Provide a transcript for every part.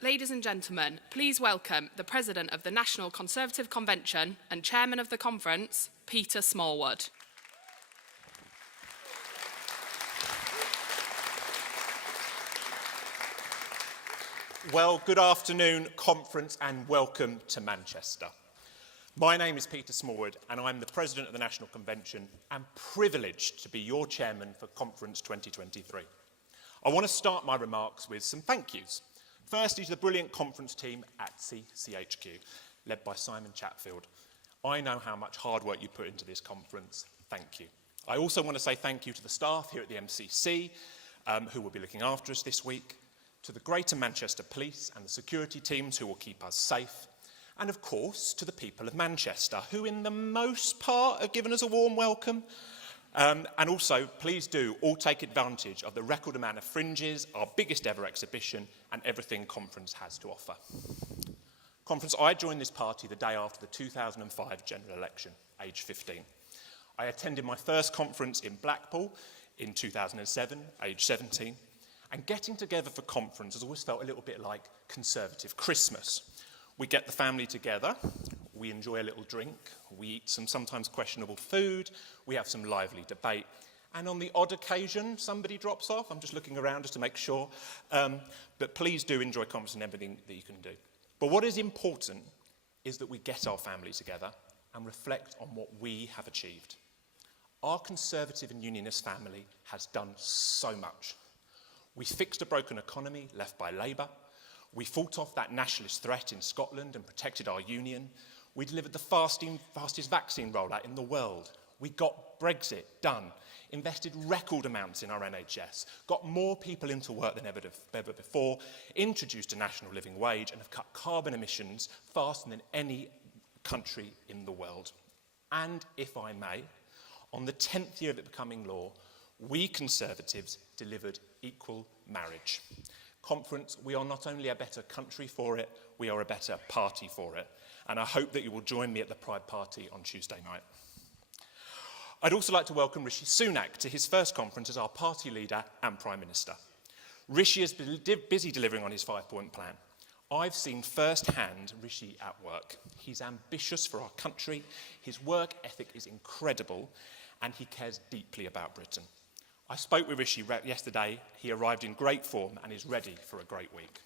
Ladies and gentlemen, please welcome the President of the National Conservative Convention and Chairman of the Conference, Peter Smallwood. Well, good afternoon, Conference, and welcome to Manchester. My name is Peter Smallwood, and I'm the President of the National Convention and privileged to be your Chairman for Conference 2023. I want to start my remarks with some thank yous. Firstly, to the brilliant conference team at CCHQ, led by Simon Chatfield. I know how much hard work you put into this conference. Thank you. I also want to say thank you to the staff here at the MCC, who will be looking after us this week, to the Greater Manchester Police and the security teams who will keep us safe, and of course to the people of Manchester, who in the most part have given us a warm welcome. And also, please do all take advantage of the record amount of fringes, our biggest ever exhibition, and everything Conference has to offer. Conference, I joined this party the day after the 2005 general election, aged 15. I attended my first conference in Blackpool in 2007, aged 17. And getting together for Conference has always felt a little bit like Conservative Christmas. We get the family together, we enjoy a little drink, we eat some sometimes questionable food, we have some lively debate, and on the odd occasion somebody drops off. I'm just looking around just to make sure. But please do enjoy Conference and everything that you can do. But what is important is that we get our family together and reflect on what we have achieved. Our Conservative and Unionist family has done so much. We fixed a broken economy left by Labour. We fought off that nationalist threat in Scotland and protected our union. We delivered the fastest vaccine rollout in the world. We got Brexit done, invested record amounts in our NHS, got more people into work than ever before, introduced a national living wage, and have cut carbon emissions faster than any country in the world. And if I may, on the 10th year of it becoming law, we Conservatives delivered equal marriage. Conference, we are not only a better country for it, we are a better party for it. And I hope that you will join me at the Pride Party on Tuesday night. I'd also like to welcome Rishi Sunak to his first conference as our party leader and Prime Minister. Rishi has been busy delivering on his 5-point plan. I've seen firsthand Rishi at work. He's ambitious for our country, his work ethic is incredible, and he cares deeply about Britain. I spoke with Rishi yesterday. He arrived in great form and is ready for a great week.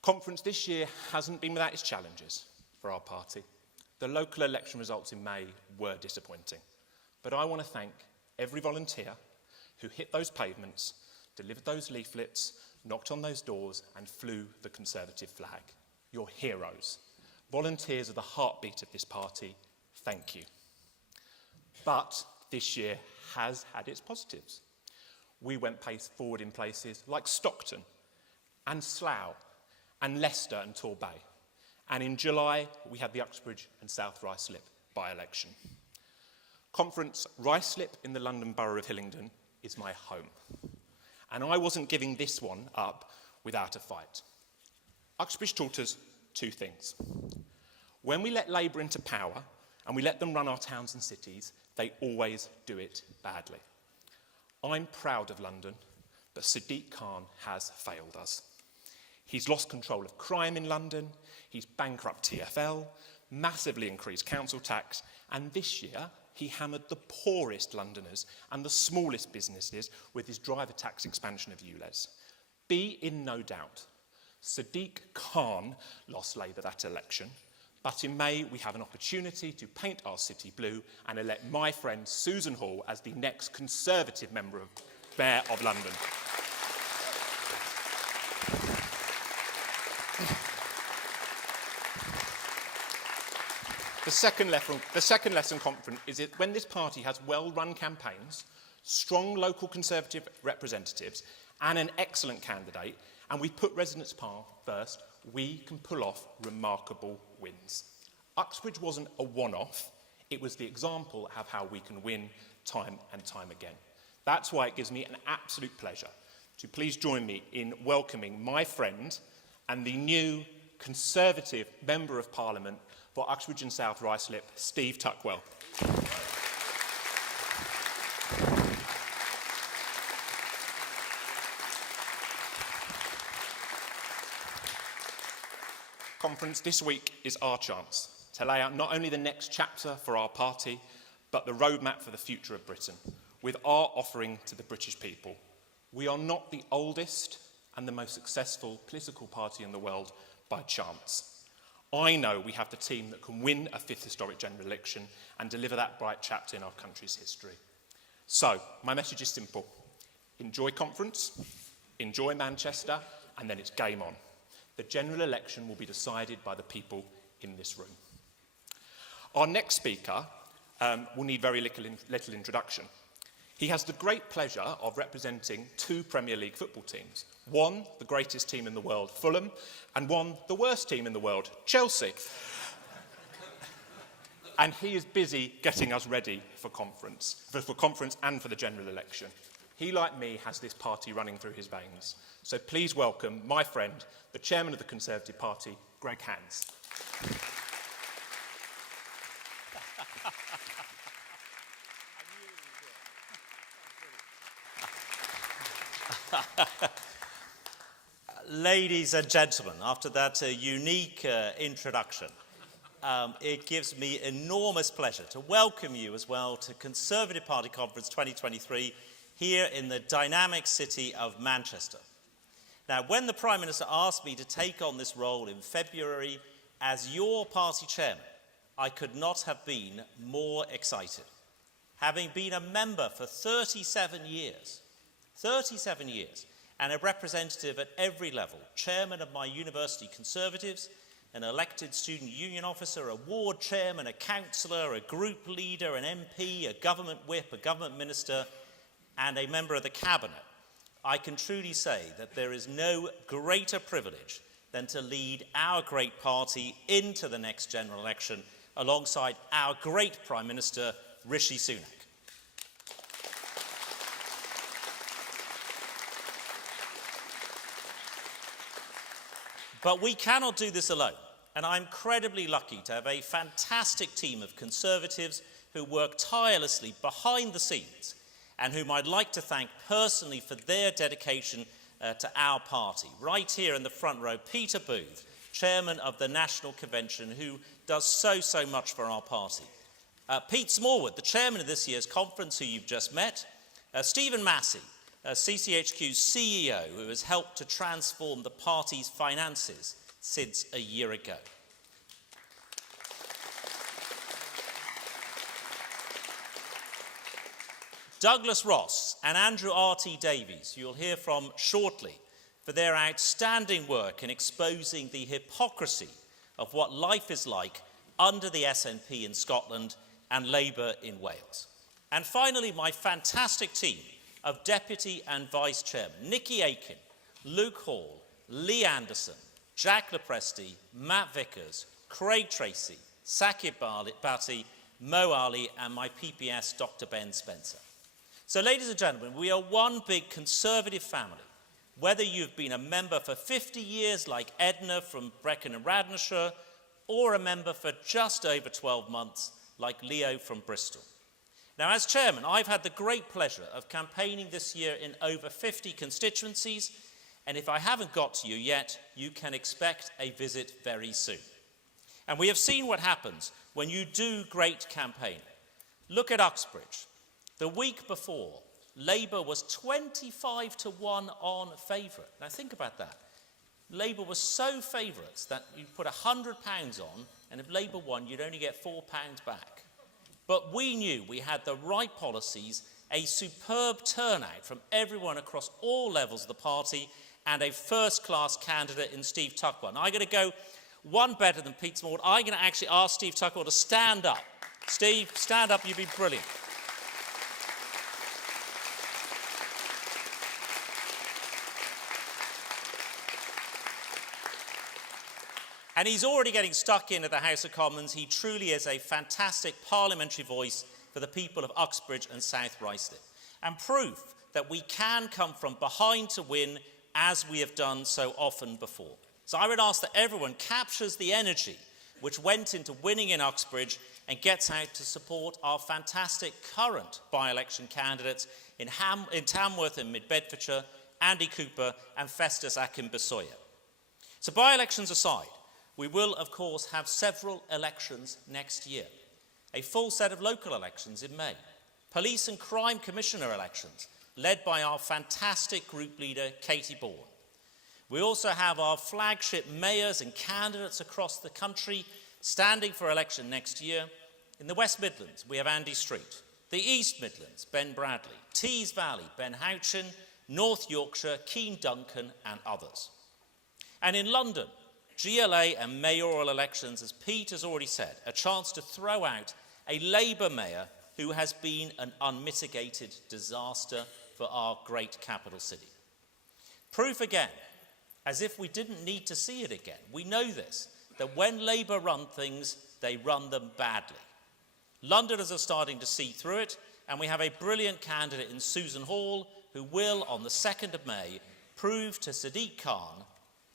Conference this year hasn't been without its challenges for our party. The local election results in May were disappointing. But I want to thank every volunteer who hit those pavements, delivered those leaflets, knocked on those doors and flew the Conservative flag. You're heroes. Volunteers are the heartbeat of this party. Thank you. But this year has had its positives. We went forward in places like Stockton and Slough and Leicester and Torbay. And in July, we had the Uxbridge and South Ruislip by-election. Conference, Ruislip in the London Borough of Hillingdon is my home. And I wasn't giving this one up without a fight. Uxbridge taught us two things. When we let Labour into power and we let them run our towns and cities, they always do it badly. I'm proud of London, but Sadiq Khan has failed us. He's lost control of crime in London, he's bankrupt TfL, massively increased council tax, and this year he hammered the poorest Londoners and the smallest businesses with his driver tax expansion of ULEZ. Be in no doubt, Sadiq Khan lost Labour that election, but in May, we have an opportunity to paint our city blue and elect my friend Susan Hall as the next Conservative Mayor of London. The second lesson, Conference, is that when this party has well-run campaigns, strong local Conservative representatives, and an excellent candidate, and we put residents' first, we can pull off remarkable wins. Uxbridge wasn't a one-off, it was the example of how we can win time and time again. That's why it gives me an absolute pleasure to please join me in welcoming my friend and the new Conservative Member of Parliament for Uxbridge and South Ruislip, Steve Tuckwell. Conference, this week is our chance to lay out not only the next chapter for our party, but the roadmap for the future of Britain, with our offering to the British people. We are not the oldest and the most successful political party in the world by chance. I know we have the team that can win a fifth historic general election and deliver that bright chapter in our country's history. So, my message is simple. Enjoy conference, enjoy Manchester, and then it's game on. The general election will be decided by the people in this room. Our next speaker will need very little introduction. He has the great pleasure of representing two Premier League football teams. One, the greatest team in the world, Fulham, and one, the worst team in the world, Chelsea. And he is busy getting us ready for conference and for the general election. He, like me, has this party running through his veins. So please welcome my friend, the chairman of the Conservative Party, Greg Hands. Ladies and gentlemen, after that unique introduction, it gives me enormous pleasure to welcome you as well to Conservative Party Conference 2023 here in the dynamic city of Manchester. Now, when the Prime Minister asked me to take on this role in February as your party chairman, I could not have been more excited. Having been a member for 37 years, and a representative at every level, chairman of my university Conservatives, an elected student union officer, a ward chairman, a councillor, a group leader, an MP, a government whip, a government minister, and a member of the cabinet, I can truly say that there is no greater privilege than to lead our great party into the next general election alongside our great Prime Minister, Rishi Sunak. But we cannot do this alone, and I'm incredibly lucky to have a fantastic team of Conservatives who work tirelessly behind the scenes and whom I'd like to thank personally for their dedication to our party. Right here in the front row, Peter Booth, Chairman of the National Convention, who does so much for our party. Pete Smallwood, the Chairman of this year's conference, who you've just met. Stephen Massey, CCHQ's CEO, who has helped to transform the party's finances since a year ago. Douglas Ross and Andrew R.T. Davies, you'll hear from shortly, for their outstanding work in exposing the hypocrisy of what life is like under the SNP in Scotland and Labour in Wales. And finally, my fantastic team of Deputy and Vice Chairman, Nikki Aiken, Luke Hall, Lee Anderson, Jack Lepresti, Matt Vickers, Craig Tracy, Sakib Bhatti, Mo Ali, and my PPS, Dr. Ben Spencer. So, ladies and gentlemen, we are one big Conservative family. Whether you've been a member for 50 years like Edna from Brecon and Radnorshire, or a member for just over 12 months like Leo from Bristol. Now, as chairman, I've had the great pleasure of campaigning this year in over 50 constituencies, and if I haven't got to you yet, you can expect a visit very soon. And we have seen what happens when you do great campaigning. Look at Uxbridge. The week before, Labour was 25-1 on favourite. Now think about that. Labour was so favourites that you put £100 on, and if Labour won, you'd only get £4 back. But we knew we had the right policies, a superb turnout from everyone across all levels of the party, and a first-class candidate in Steve Tuckwell. Now, I'm going to go one better than Pete Smallwood. I'm going to actually ask Steve Tuckwell to stand up. Steve, stand up. You've been brilliant. And he's already getting stuck in at the House of Commons. He truly is a fantastic parliamentary voice for the people of Uxbridge and South Ruislip. And proof that we can come from behind to win, as we have done so often before. So I would ask that everyone captures the energy which went into winning in Uxbridge and gets out to support our fantastic current by-election candidates in Tamworth and Mid-Bedfordshire, Andy Cooper and Festus Akinbisoya. So by-elections aside, We will, of course, have several elections next year. A full set of local elections in May. Police and Crime Commissioner elections, led by our fantastic group leader, Katie Bourne. We also have our flagship mayors and candidates across the country standing for election next year. In the West Midlands, we have Andy Street. The East Midlands, Ben Bradley. Tees Valley, Ben Houchin. North Yorkshire, Keane Duncan, and others. And in London, GLA and mayoral elections, as Pete has already said, a chance to throw out a Labour mayor who has been an unmitigated disaster for our great capital city. Proof again, as if we didn't need to see it again. We know this, that when Labour run things, they run them badly. Londoners are starting to see through it, and we have a brilliant candidate in Susan Hall, who will, on the 2nd of May, prove to Sadiq Khan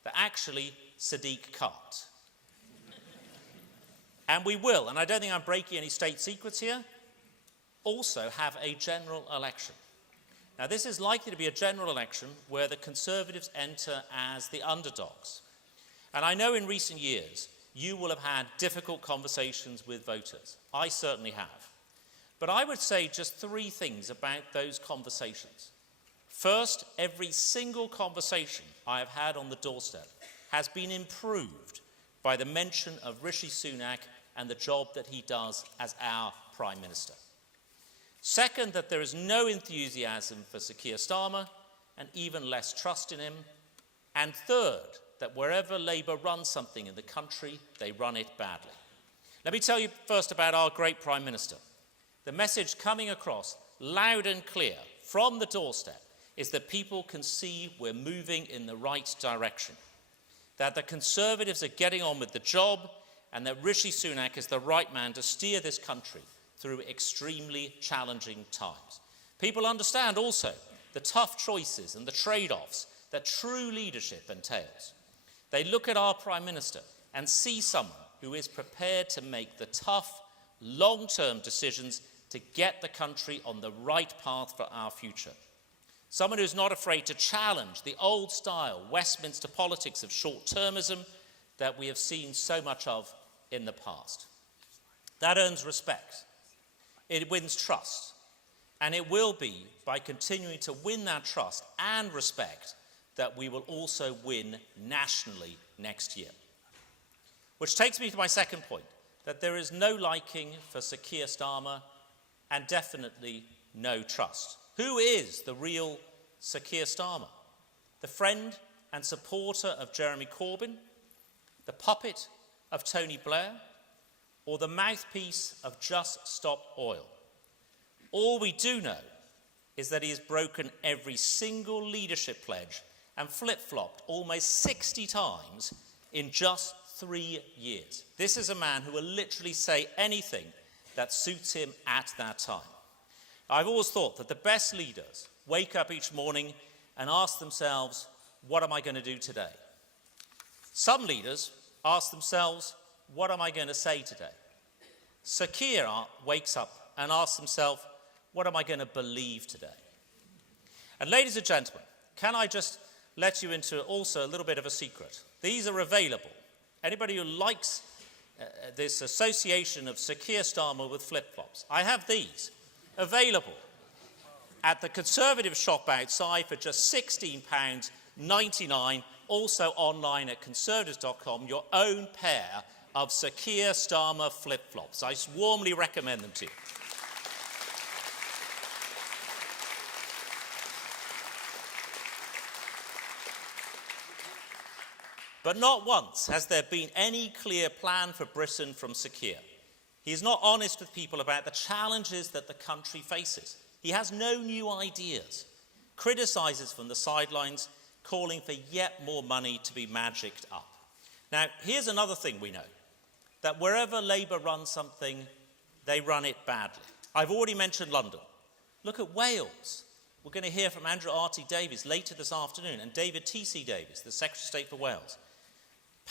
that actually Sadiq can't. And we will, and I don't think I'm breaking any state secrets here, also have a general election. Now, this is likely to be a general election where the Conservatives enter as the underdogs. And I know in recent years you will have had difficult conversations with voters. I certainly have. But I would say just 3 things about those conversations. First, every single conversation I have had on the doorstep has been improved by the mention of Rishi Sunak and the job that he does as our Prime Minister. Second, that there is no enthusiasm for Sir Keir Starmer and even less trust in him. And third, that wherever Labour runs something in the country, they run it badly. Let me tell you first about our great Prime Minister. The message coming across loud and clear from the doorstep is that people can see we're moving in the right direction, that the Conservatives are getting on with the job, and that Rishi Sunak is the right man to steer this country through extremely challenging times. People understand also the tough choices and the trade-offs that true leadership entails. They look at our Prime Minister and see someone who is prepared to make the tough, long-term decisions to get the country on the right path for our future. Someone who's not afraid to challenge the old-style Westminster politics of short-termism that we have seen so much of in the past. That earns respect. It wins trust. And it will be by continuing to win that trust and respect that we will also win nationally next year. Which takes me to my second point, that there is no liking for Sir Keir Starmer and definitely no trust. Who is the real Sir Keir Starmer? The friend and supporter of Jeremy Corbyn, the puppet of Tony Blair, or the mouthpiece of Just Stop Oil? All we do know is that he has broken every single leadership pledge and flip-flopped almost 60 times in just 3 years. This is a man who will literally say anything that suits him at that time. I've always thought that the best leaders wake up each morning and ask themselves, what am I going to do today? Some leaders ask themselves, what am I going to say today? Sir Keir wakes up and asks himself, what am I going to believe today? And ladies and gentlemen, can I just let you into also a little bit of a secret? These are available. Anybody who likes this association of Sir Keir Starmer with flip-flops, I have these available at the Conservative shop outside for just £16.99, also online at conservatives.com, your own pair of Sir Keir Starmer flip-flops. I warmly recommend them to you. But not once has there been any clear plan for Britain from Sir Keir. He is not honest with people about the challenges that the country faces. He has no new ideas, criticises from the sidelines, calling for yet more money to be magicked up. Now, here's another thing we know, that wherever Labour runs something, they run it badly. I've already mentioned London. Look at Wales. We're going to hear from Andrew R.T. Davies later this afternoon, and David T.C. Davies, the Secretary of State for Wales.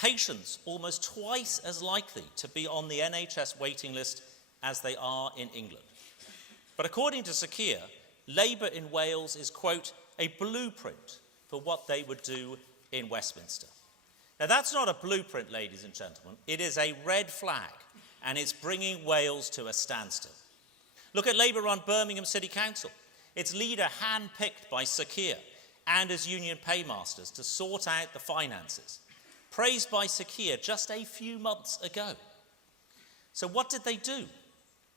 Patients almost twice as likely to be on the NHS waiting list as they are in England. But according to Sir Keir, Labour in Wales is, quote, a blueprint for what they would do in Westminster. Now, that's not a blueprint, ladies and gentlemen. It is a red flag, and it's bringing Wales to a standstill. Look at Labour-run Birmingham City Council. Its leader handpicked by Sir Keir and his union paymasters to sort out the finances. Praised by Sir Keir just a few months ago. So what did they do?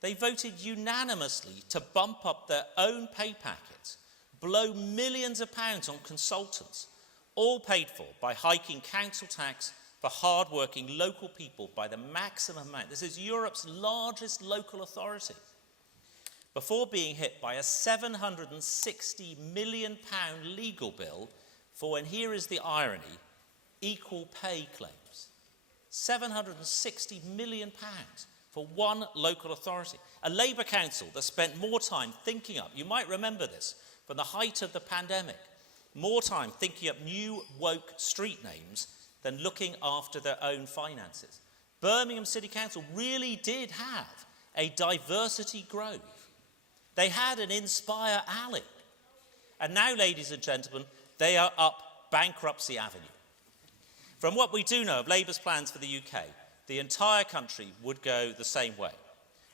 They voted unanimously to bump up their own pay packets, blow millions of pounds on consultants, all paid for by hiking council tax for hard-working local people by the maximum amount. This is Europe's largest local authority. Before being hit by a £760 million legal bill for, and here is the irony, equal pay claims. £760 million for one local authority. A Labour council that spent more time thinking up, you might remember this, from the height of the pandemic, more time thinking up new woke street names than looking after their own finances. Birmingham City Council really did have a diversity grove. They had an Inspire Alley. And now, ladies and gentlemen, they are up Bankruptcy Avenue. From what we do know of Labour's plans for the UK, the entire country would go the same way.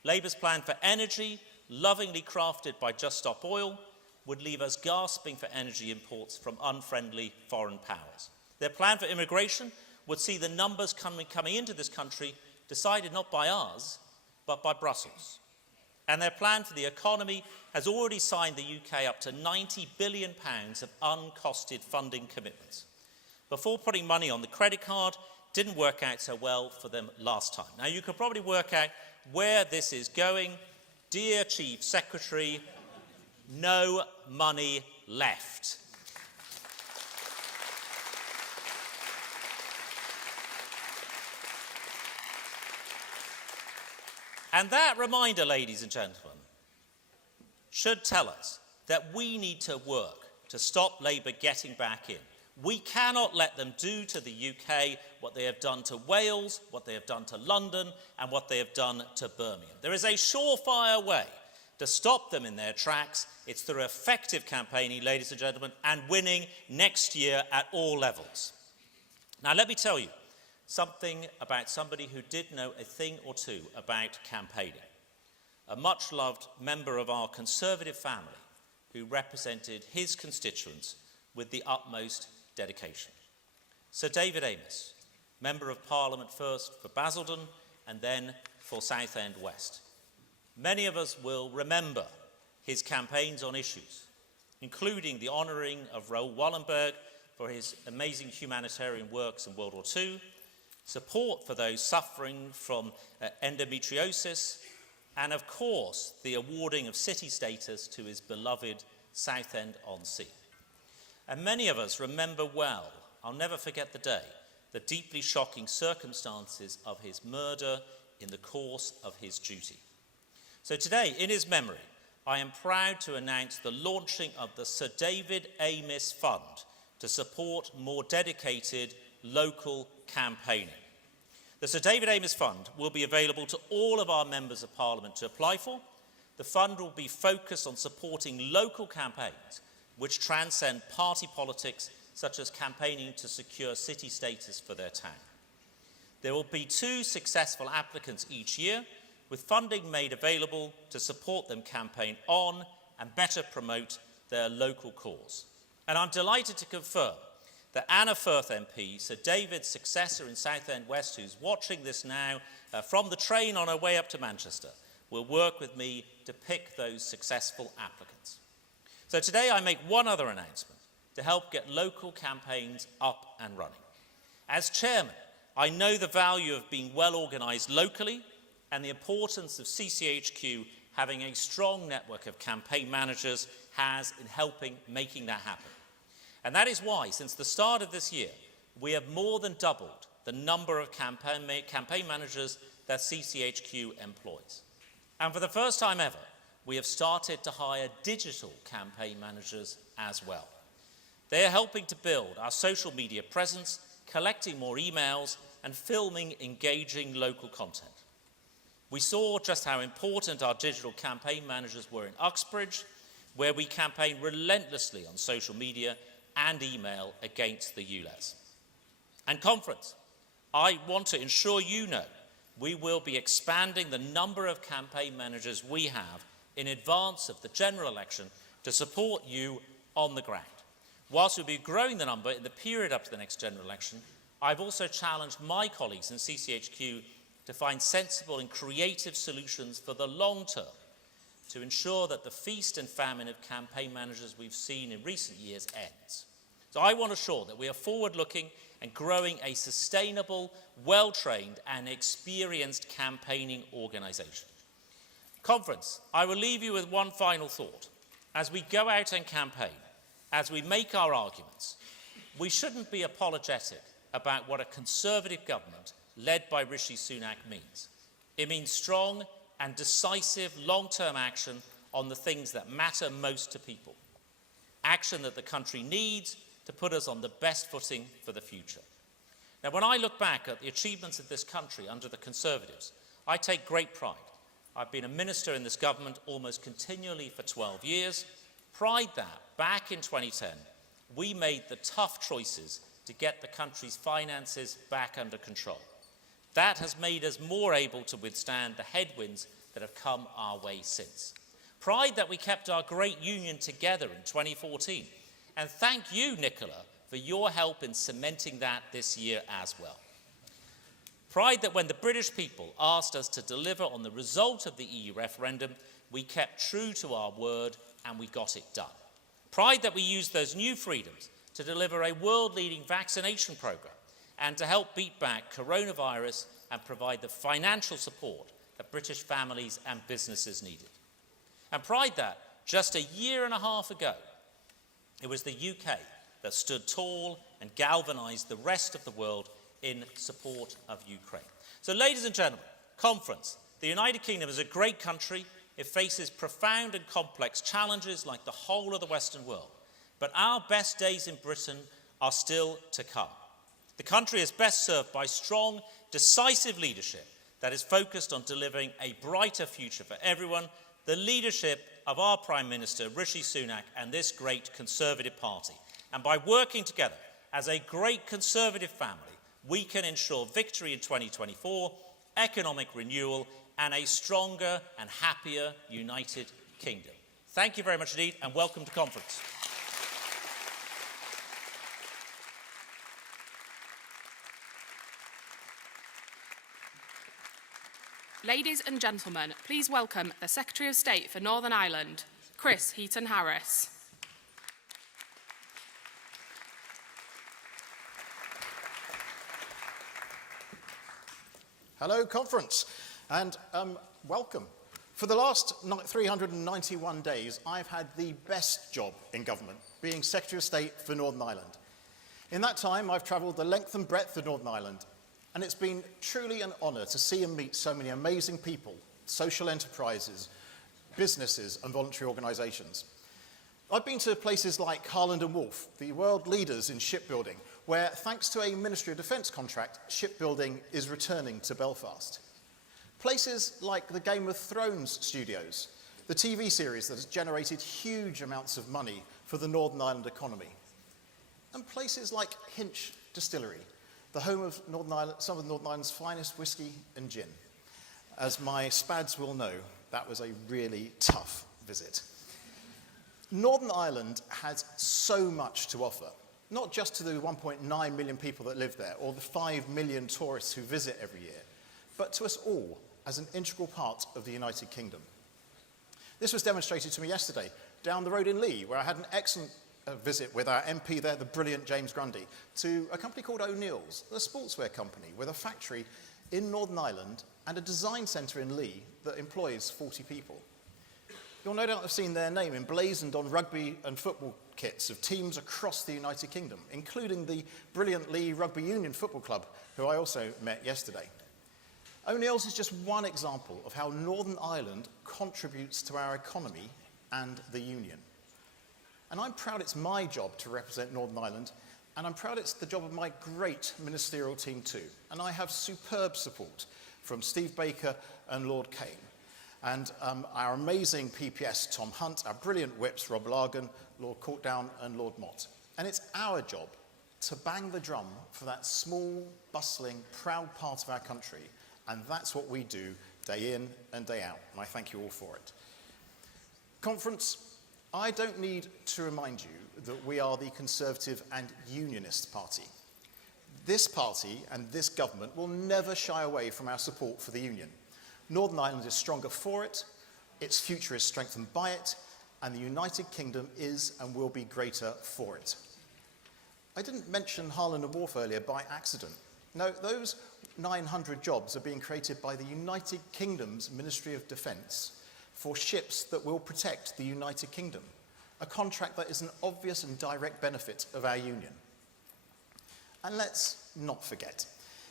Labour's plan for energy, lovingly crafted by Just Stop Oil, would leave us gasping for energy imports from unfriendly foreign powers. Their plan for immigration would see the numbers coming into this country decided not by us, but by Brussels. And their plan for the economy has already signed the UK up to £90 billion of uncosted funding commitments. Before putting money on the credit card, didn't work out so well for them last time. Now, you can probably work out where this is going. Dear Chief Secretary, no money left. And that reminder, ladies and gentlemen, should tell us that we need to work to stop Labour getting back in. We cannot let them do to the UK what they have done to Wales, what they have done to London, and what they have done to Birmingham. There is a surefire way to stop them in their tracks. It's through effective campaigning, ladies and gentlemen, and winning next year at all levels. Now, let me tell you something about somebody who did know a thing or two about campaigning. A much-loved member of our Conservative family who represented his constituents with the utmost dedication. Sir David Amess, Member of Parliament first for Basildon and then for Southend West. Many of us will remember his campaigns on issues, including the honouring of Raoul Wallenberg for his amazing humanitarian works in World War II, support for those suffering from endometriosis, and of course the awarding of city status to his beloved Southend-on-Sea. And many of us remember well, I'll never forget the day, the deeply shocking circumstances of his murder in the course of his duty. So today, in his memory, I am proud to announce the launching of the Sir David Amess Fund to support more dedicated local campaigning. The Sir David Amess Fund will be available to all of our members of Parliament to apply for. The fund will be focused on supporting local campaigns which transcend party politics, such as campaigning to secure city status for their town. There will be 2 successful applicants each year, with funding made available to support them campaign on and better promote their local cause. And I'm delighted to confirm that Anna Firth MP, Sir David's successor in Southend West, who's watching this now from the train on her way up to Manchester, will work with me to pick those successful applicants. So today I make one other announcement to help get local campaigns up and running. As chairman, I know the value of being well organised locally and the importance of CCHQ having a strong network of campaign managers has in helping making that happen. And that is why, since the start of this year, we have more than doubled the number of campaign managers that CCHQ employs. And for the first time ever, we have started to hire digital campaign managers as well. They are helping to build our social media presence, collecting more emails, and filming engaging local content. We saw just how important our digital campaign managers were in Uxbridge, where we campaigned relentlessly on social media and email against the ULEZ. And conference, I want to ensure you know we will be expanding the number of campaign managers we have in advance of the general election to support you on the ground. Whilst we'll be growing the number in the period up to the next general election, I've also challenged my colleagues in CCHQ to find sensible and creative solutions for the long term to ensure that the feast and famine of campaign managers we've seen in recent years ends. So I want to assure that we are forward-looking and growing a sustainable, well-trained and experienced campaigning organisation. Conference, I will leave you with one final thought. As we go out and campaign, as we make our arguments, we shouldn't be apologetic about what a Conservative government led by Rishi Sunak means. It means strong and decisive long-term action on the things that matter most to people. Action that the country needs to put us on the best footing for the future. Now, when I look back at the achievements of this country under the Conservatives, I take great pride. I've been a minister in this government almost continually for 12 years. Pride that, back in 2010, we made the tough choices to get the country's finances back under control. That has made us more able to withstand the headwinds that have come our way since. Pride that we kept our great union together in 2014. And thank you, Nicola, for your help in cementing that this year as well. Pride that when the British people asked us to deliver on the result of the EU referendum, we kept true to our word and we got it done. Pride that we used those new freedoms to deliver a world-leading vaccination programme and to help beat back coronavirus and provide the financial support that British families and businesses needed. And pride that, just a year and a half ago, it was the UK that stood tall and galvanised the rest of the world in support of Ukraine. So, ladies and gentlemen, conference, the United Kingdom is a great country. It faces profound and complex challenges like the whole of the Western world. But our best days in Britain are still to come. The country is best served by strong, decisive leadership that is focused on delivering a brighter future for everyone, the leadership of our Prime Minister, Rishi Sunak, and this great Conservative Party. And by working together as a great Conservative family, we can ensure victory in 2024, economic renewal, and a stronger and happier United Kingdom. Thank you very much indeed, and welcome to conference. Ladies and gentlemen, please welcome the Secretary of State for Northern Ireland, Chris Heaton-Harris. Hello, conference, and welcome. For the last 391 days, I've had the best job in government, being Secretary of State for Northern Ireland. In that time, I've travelled the length and breadth of Northern Ireland, and it's been truly an honour to see and meet so many amazing people, social enterprises, businesses and voluntary organisations. I've been to places like Harland and Wolff, the world leaders in shipbuilding, where, thanks to a Ministry of Defence contract, shipbuilding is returning to Belfast. Places like the Game of Thrones studios, the TV series that has generated huge amounts of money for the Northern Ireland economy. And places like Hinch Distillery, the home of some of Northern Ireland's finest whisky and gin. As my spads will know, that was a really tough visit. Northern Ireland has so much to offer, not just to the 1.9 million people that live there, or the 5 million tourists who visit every year, but to us all as an integral part of the United Kingdom. This was demonstrated to me yesterday, down the road in Lee, where I had an excellent visit with our MP there, the brilliant James Grundy, to a company called O'Neill's, a sportswear company with a factory in Northern Ireland and a design centre in Lee that employs 40 people. You'll no doubt have seen their name emblazoned on rugby and football kits of teams across the United Kingdom, including the brilliant Lee Rugby Union Football Club, who I also met yesterday. O'Neill's is just one example of how Northern Ireland contributes to our economy and the Union. And I'm proud it's my job to represent Northern Ireland, and I'm proud it's the job of my great ministerial team too. And I have superb support from Steve Baker and Lord Kane, and our amazing PPS Tom Hunt, our brilliant whips Rob Largan, Lord Courtdown and Lord Mott. And it's our job to bang the drum for that small, bustling, proud part of our country, and that's what we do day in and day out, and I thank you all for it. Conference, I don't need to remind you that we are the Conservative and Unionist Party. This party and this government will never shy away from our support for the Union. Northern Ireland is stronger for it, its future is strengthened by it, and the United Kingdom is and will be greater for it. I didn't mention Harland and Wolff earlier by accident. No, those 900 jobs are being created by the United Kingdom's Ministry of Defence for ships that will protect the United Kingdom, a contract that is an obvious and direct benefit of our union. And let's not forget,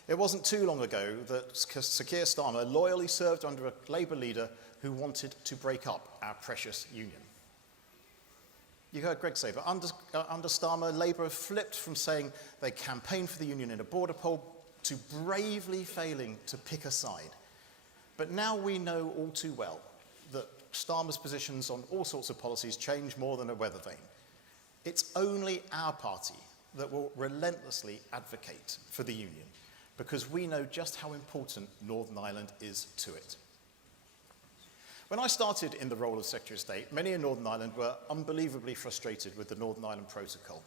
it wasn't too long ago that Sir Keir Starmer loyally served under a Labour leader who wanted to break up our precious union. You heard Greg say, but under Starmer, Labour have flipped from saying they campaigned for the union in a border poll to bravely failing to pick a side. But now we know all too well that Starmer's positions on all sorts of policies change more than a weather vane. It's only our party that will relentlessly advocate for the union, because we know just how important Northern Ireland is to it. When I started in the role of Secretary of State, many in Northern Ireland were unbelievably frustrated with the Northern Ireland Protocol.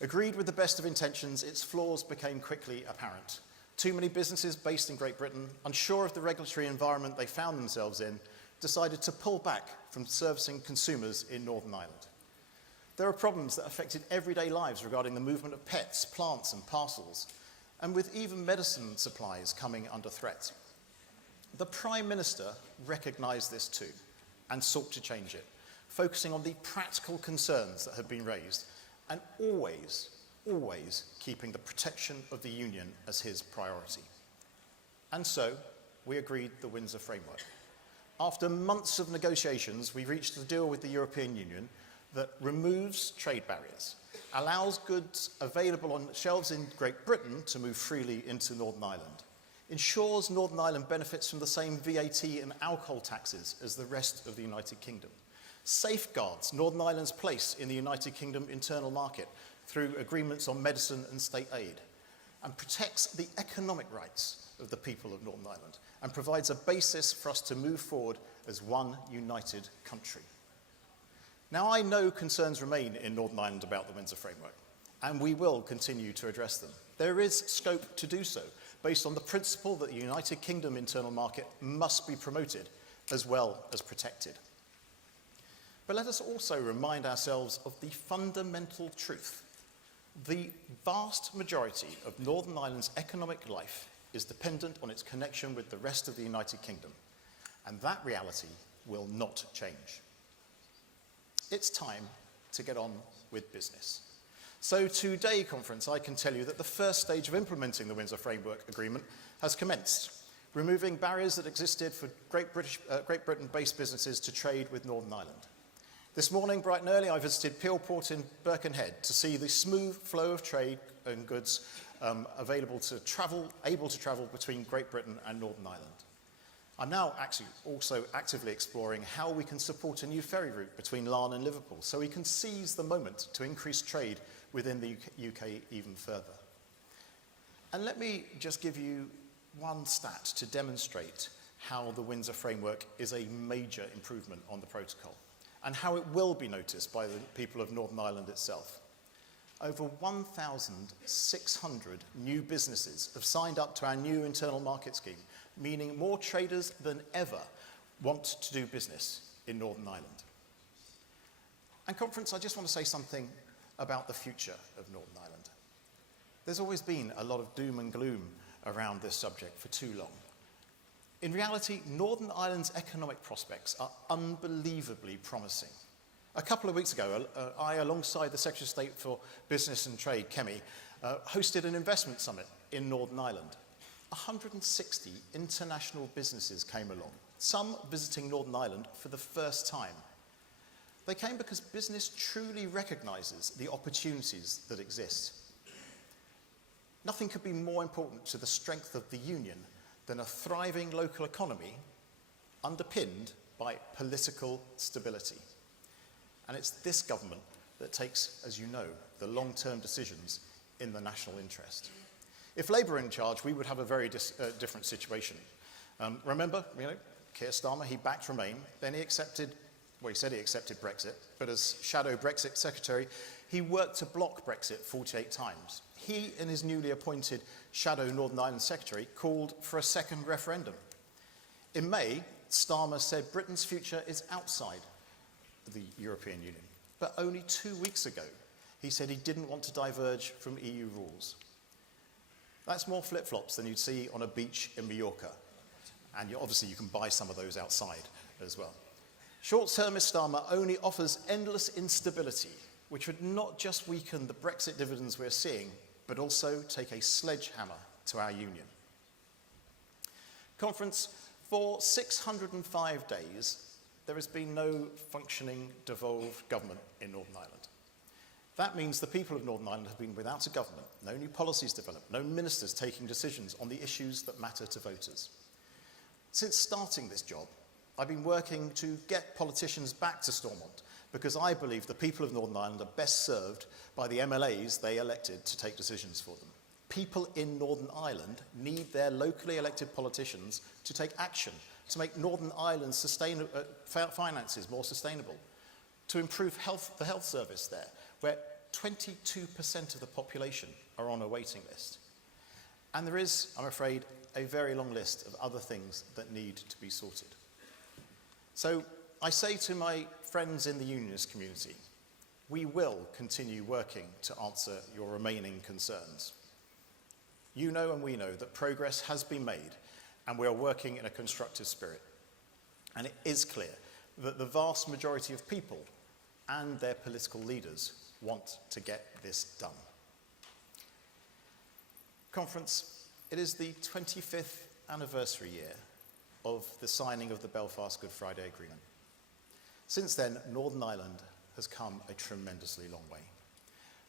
Agreed with the best of intentions, its flaws became quickly apparent. Too many businesses based in Great Britain, unsure of the regulatory environment they found themselves in, decided to pull back from servicing consumers in Northern Ireland. There are problems that affected everyday lives regarding the movement of pets, plants and parcels, and with even medicine supplies coming under threat. The Prime Minister recognised this too and sought to change it, focusing on the practical concerns that had been raised and always keeping the protection of the Union as his priority. And so we agreed the Windsor Framework. After months of negotiations, we reached a deal with the European Union that removes trade barriers, allows goods available on shelves in Great Britain to move freely into Northern Ireland, ensures Northern Ireland benefits from the same VAT and alcohol taxes as the rest of the United Kingdom, safeguards Northern Ireland's place in the United Kingdom internal market through agreements on medicine and state aid, and protects the economic rights of the people of Northern Ireland, and provides a basis for us to move forward as one united country. Now, I know concerns remain in Northern Ireland about the Windsor Framework, and we will continue to address them. There is scope to do so, based on the principle that the United Kingdom internal market must be promoted as well as protected. But let us also remind ourselves of the fundamental truth. The vast majority of Northern Ireland's economic life is dependent on its connection with the rest of the United Kingdom, and that reality will not change. It's time to get on with business. So today, Conference, I can tell you that the first stage of implementing the Windsor Framework Agreement has commenced, removing barriers that existed for Great Britain-based businesses to trade with Northern Ireland. This morning, bright and early, I visited Peel Port in Birkenhead to see the smooth flow of trade and goods able to travel between Great Britain and Northern Ireland. I'm now actually also actively exploring how we can support a new ferry route between Larne and Liverpool so we can seize the moment to increase trade within the UK even further. And let me just give you one stat to demonstrate how the Windsor Framework is a major improvement on the protocol and how it will be noticed by the people of Northern Ireland itself. Over 1,600 new businesses have signed up to our new internal market scheme, meaning more traders than ever want to do business in Northern Ireland. And Conference, I just want to say something about the future of Northern Ireland. There's always been a lot of doom and gloom around this subject for too long. In reality, Northern Ireland's economic prospects are unbelievably promising. A couple of weeks ago, I, alongside the Secretary of State for Business and Trade, Kemi, hosted an investment summit in Northern Ireland. 160 international businesses came along, some visiting Northern Ireland for the first time. They came because business truly recognises the opportunities that exist. Nothing could be more important to the strength of the Union than a thriving local economy underpinned by political stability. And it's this government that takes, as you know, the long-term decisions in the national interest. If Labour were in charge, we would have a very different situation. Remember, Keir Starmer, he backed Remain, then he accepted, well, he said he accepted Brexit, but as shadow Brexit secretary, he worked to block Brexit 48 times. He and his newly appointed shadow Northern Ireland secretary called for a second referendum. In May, Starmer said Britain's future is outside the European Union. But only 2 weeks ago, he said he didn't want to diverge from EU rules. That's more flip-flops than you'd see on a beach in Mallorca. And obviously you can buy some of those outside as well. Short-termist Starmer only offers endless instability, which would not just weaken the Brexit dividends we're seeing, but also take a sledgehammer to our union. Conference, for 605 days, there has been no functioning, devolved government in Northern Ireland. That means the people of Northern Ireland have been without a government, no new policies developed, no ministers taking decisions on the issues that matter to voters. Since starting this job, I've been working to get politicians back to Stormont because I believe the people of Northern Ireland are best served by the MLAs they elected to take decisions for them. People in Northern Ireland need their locally elected politicians to take action, to make Northern Ireland's finances more sustainable, to improve the health service there, where 22% of the population are on a waiting list. And there is, I'm afraid, a very long list of other things that need to be sorted. So I say to my friends in the unionist community, we will continue working to answer your remaining concerns. You know and we know that progress has been made and we are working in a constructive spirit. And it is clear that the vast majority of people and their political leaders want to get this done. Conference, it is the 25th anniversary year of the signing of the Belfast Good Friday Agreement. Since then, Northern Ireland has come a tremendously long way.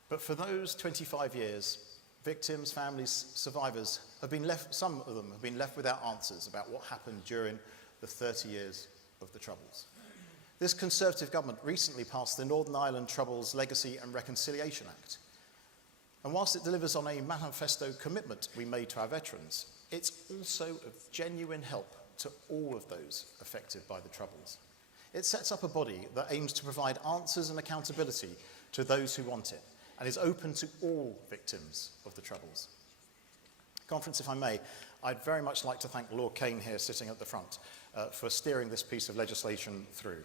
But for those 25 years, victims, families, survivors have been left, some of them have been left without answers about what happened during the 30 years of the Troubles. This Conservative government recently passed the Northern Ireland Troubles Legacy and Reconciliation Act. And whilst it delivers on a manifesto commitment we made to our veterans, it's also of genuine help to all of those affected by the Troubles. It sets up a body that aims to provide answers and accountability to those who want it, and is open to all victims of the Troubles. Conference, if I may, I'd very much like to thank Lord Kane here sitting at the front for steering this piece of legislation through.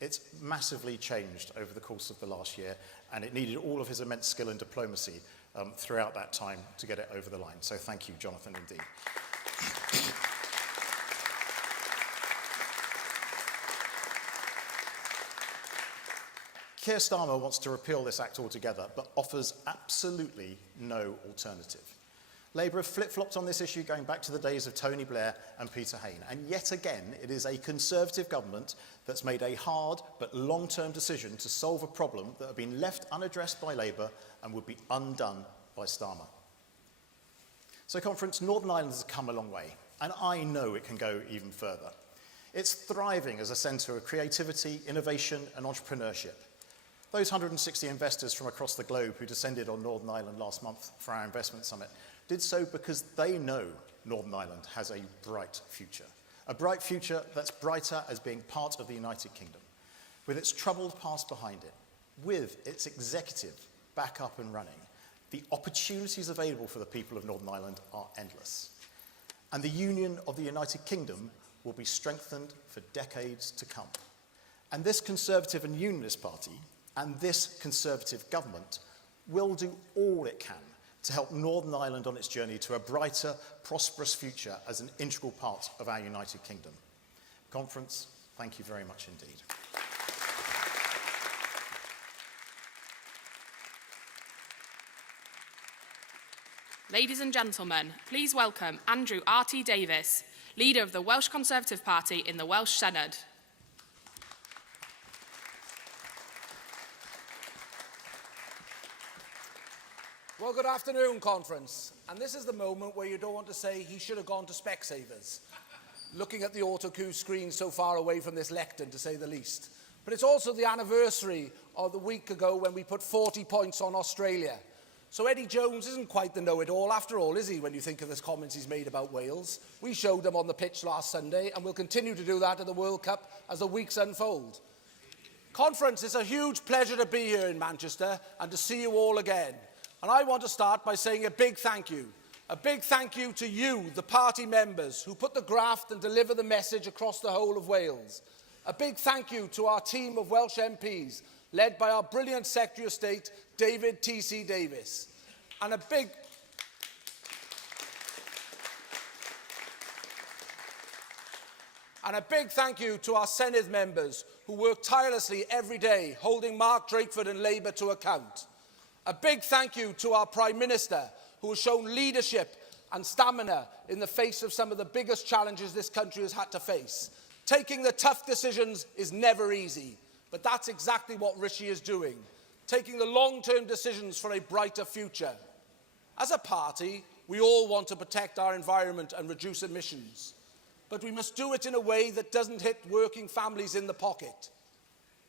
It's massively changed over the course of the last year, and it needed all of his immense skill and diplomacy throughout that time to get it over the line. So thank you, Jonathan, indeed. Keir Starmer wants to repeal this act altogether, but offers absolutely no alternative. Labour have flip-flopped on this issue going back to the days of Tony Blair and Peter Hain. And yet again, it is a Conservative government that's made a hard but long-term decision to solve a problem that had been left unaddressed by Labour and would be undone by Starmer. So, Conference, Northern Ireland has come a long way, and I know it can go even further. It's thriving as a centre of creativity, innovation and entrepreneurship. Those 160 investors from across the globe who descended on Northern Ireland last month for our investment summit did so because they know Northern Ireland has a bright future that's brighter as being part of the United Kingdom, with its troubled past behind it, with its executive back up and running. The opportunities available for the people of Northern Ireland are endless. And the union of the United Kingdom will be strengthened for decades to come. And this Conservative and Unionist Party and this Conservative government will do all it can to help Northern Ireland on its journey to a brighter, prosperous future as an integral part of our United Kingdom. Conference, thank you very much indeed. Ladies and gentlemen, please welcome Andrew R.T. Davies, leader of the Welsh Conservative Party in the Welsh Senedd. Well, good afternoon, Conference. And this is the moment where you don't want to say he should have gone to Specsavers, looking at the autocue screen so far away from this lectern, to say the least. But it's also the anniversary of the week ago when we put 40 points on Australia. So Eddie Jones isn't quite the know-it-all after all, is he, when you think of the comments he's made about Wales? We showed him on the pitch last Sunday, and we'll continue to do that at the World Cup as the weeks unfold. Conference, it's a huge pleasure to be here in Manchester and to see you all again. And I want to start by saying a big thank you. A big thank you to you, the party members, who put the graft and deliver the message across the whole of Wales. A big thank you to our team of Welsh MPs, led by our brilliant Secretary of State, David T.C. Davis. And a big thank you to our Senedd members who work tirelessly every day, holding Mark Drakeford and Labour to account. A big thank you to our Prime Minister, who has shown leadership and stamina in the face of some of the biggest challenges this country has had to face. Taking the tough decisions is never easy, but that's exactly what Rishi is doing, taking the long-term decisions for a brighter future. As a party, we all want to protect our environment and reduce emissions, but we must do it in a way that doesn't hit working families in the pocket.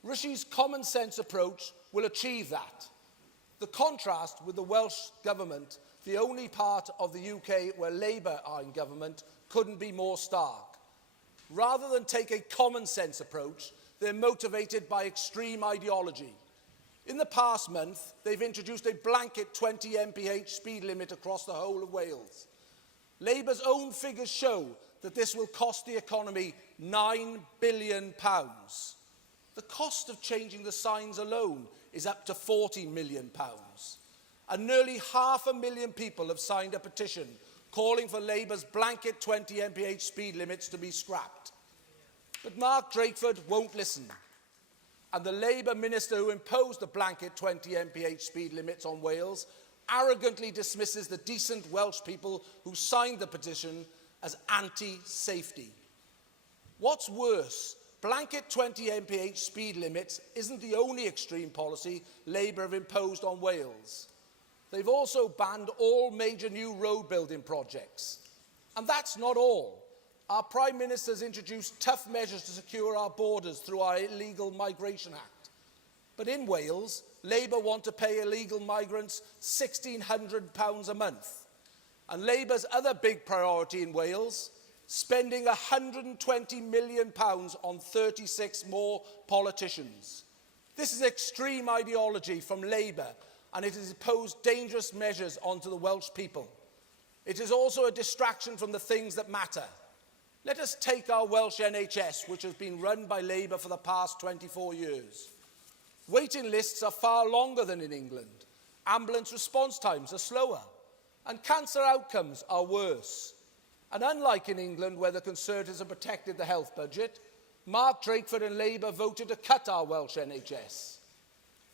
Rishi's common sense approach will achieve that. The contrast with the Welsh Government, the only part of the UK where Labour are in government, couldn't be more stark. Rather than take a common sense approach, they're motivated by extreme ideology. In the past month, they've introduced a blanket 20 mph speed limit across the whole of Wales. Labour's own figures show that this will cost the economy £9 billion. The cost of changing the signs alone is up to £40 million. And nearly 500,000 people have signed a petition calling for Labour's blanket 20 mph speed limits to be scrapped. But Mark Drakeford won't listen. And the Labour minister who imposed the blanket 20 mph speed limits on Wales arrogantly dismisses the decent Welsh people who signed the petition as anti-safety. What's worse, blanket 20 mph speed limits isn't the only extreme policy Labour have imposed on Wales. They've also banned all major new road building projects. And that's not all. Our Prime Minister has introduced tough measures to secure our borders through our Illegal Migration Act. But in Wales, Labour want to pay illegal migrants £1,600 a month. And Labour's other big priority in Wales, spending £120 million on 36 more politicians. This is extreme ideology from Labour, and it has imposed dangerous measures onto the Welsh people. It is also a distraction from the things that matter. Let us take our Welsh NHS, which has been run by Labour for the past 24 years. Waiting lists are far longer than in England. Ambulance response times are slower. And cancer outcomes are worse. And unlike in England, where the Conservatives have protected the health budget, Mark Drakeford and Labour voted to cut our Welsh NHS.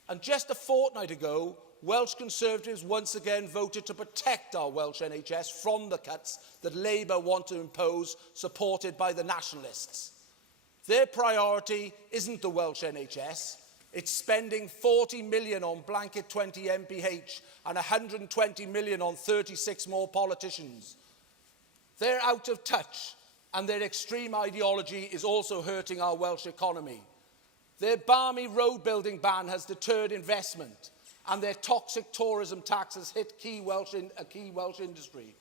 And just a fortnight ago, Welsh Conservatives once again voted to protect our Welsh NHS from the cuts that Labour want to impose, supported by the Nationalists. Their priority isn't the Welsh NHS. It's spending 40 million on blanket 20 mph and 120 million on 36 more politicians. They're out of touch, and their extreme ideology is also hurting our Welsh economy. Their balmy road building ban has deterred investment, and their toxic tourism tax has hit a key Welsh industry.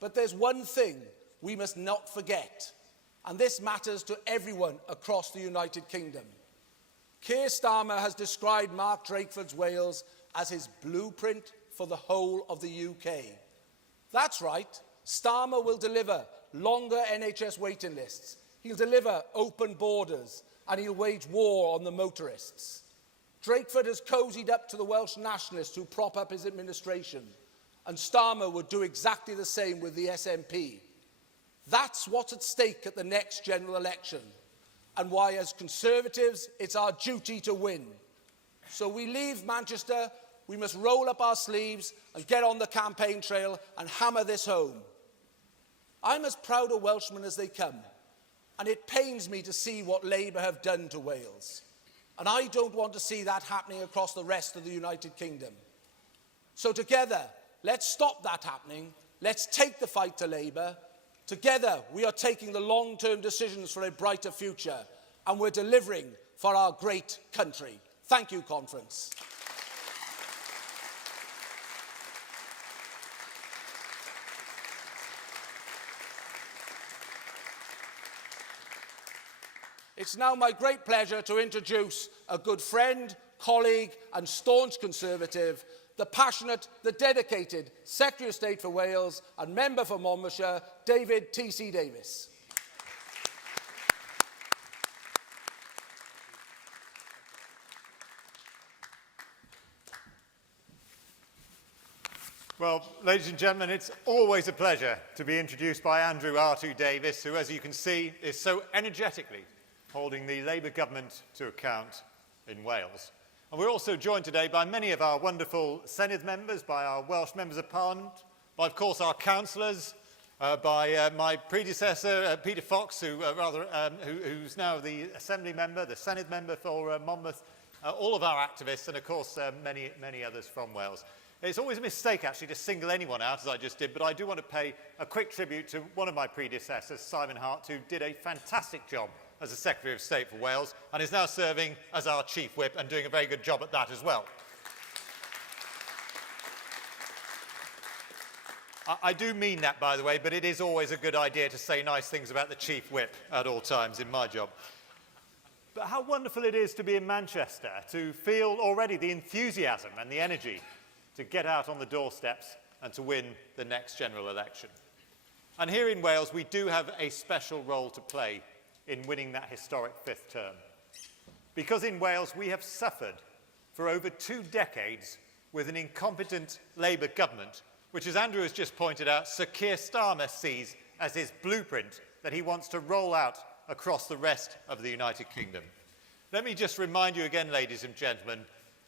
But there's one thing we must not forget, and this matters to everyone across the United Kingdom. Keir Starmer has described Mark Drakeford's Wales as his blueprint for the whole of the UK. That's right, Starmer will deliver longer NHS waiting lists, he'll deliver open borders, and he'll wage war on the motorists. Drakeford has cozied up to the Welsh Nationalists who prop up his administration, and Starmer would do exactly the same with the SNP. That's what's at stake at the next general election, and why, as Conservatives, it's our duty to win. So we leave Manchester, we must roll up our sleeves and get on the campaign trail and hammer this home. I'm as proud a Welshman as they come, and it pains me to see what Labour have done to Wales. And I don't want to see that happening across the rest of the United Kingdom. So together, let's stop that happening. Let's take the fight to Labour. Together, we are taking the long-term decisions for a brighter future, and we're delivering for our great country. Thank you, Conference. it's now my great pleasure to introduce a good friend, colleague and staunch Conservative, the passionate, the dedicated Secretary of State for Wales and Member for Monmouthshire, David T.C. Davies. Well, ladies and gentlemen, it's always a pleasure to be introduced by Andrew R2 Davies, who, as you can see, is so energetically holding the Labour government to account in Wales. And we're also joined today by many of our wonderful Senedd members, by our Welsh members of Parliament, by, of course, our councillors, by my predecessor, Peter Fox, who's now the Assembly member, the Senedd member for Monmouth, all of our activists, and, of course, many others from Wales. It's always a mistake, actually, to single anyone out, as I just did, but I do want to pay a quick tribute to one of my predecessors, Simon Hart, who did a fantastic job as the Secretary of State for Wales and is now serving as our Chief Whip and doing a very good job at that as well. I do mean that, by the way, but it is always a good idea to say nice things about the Chief Whip at all times in my job. But how wonderful it is to be in Manchester, to feel already the enthusiasm and the energy to get out on the doorsteps and to win the next general election. And here in Wales, we do have a special role to play in winning that historic fifth term. Because in Wales, we have suffered for over 2 decades with an incompetent Labour government, which, as Andrew has just pointed out, Sir Keir Starmer sees as his blueprint that he wants to roll out across the rest of the United Kingdom. Let me just remind you again, ladies and gentlemen,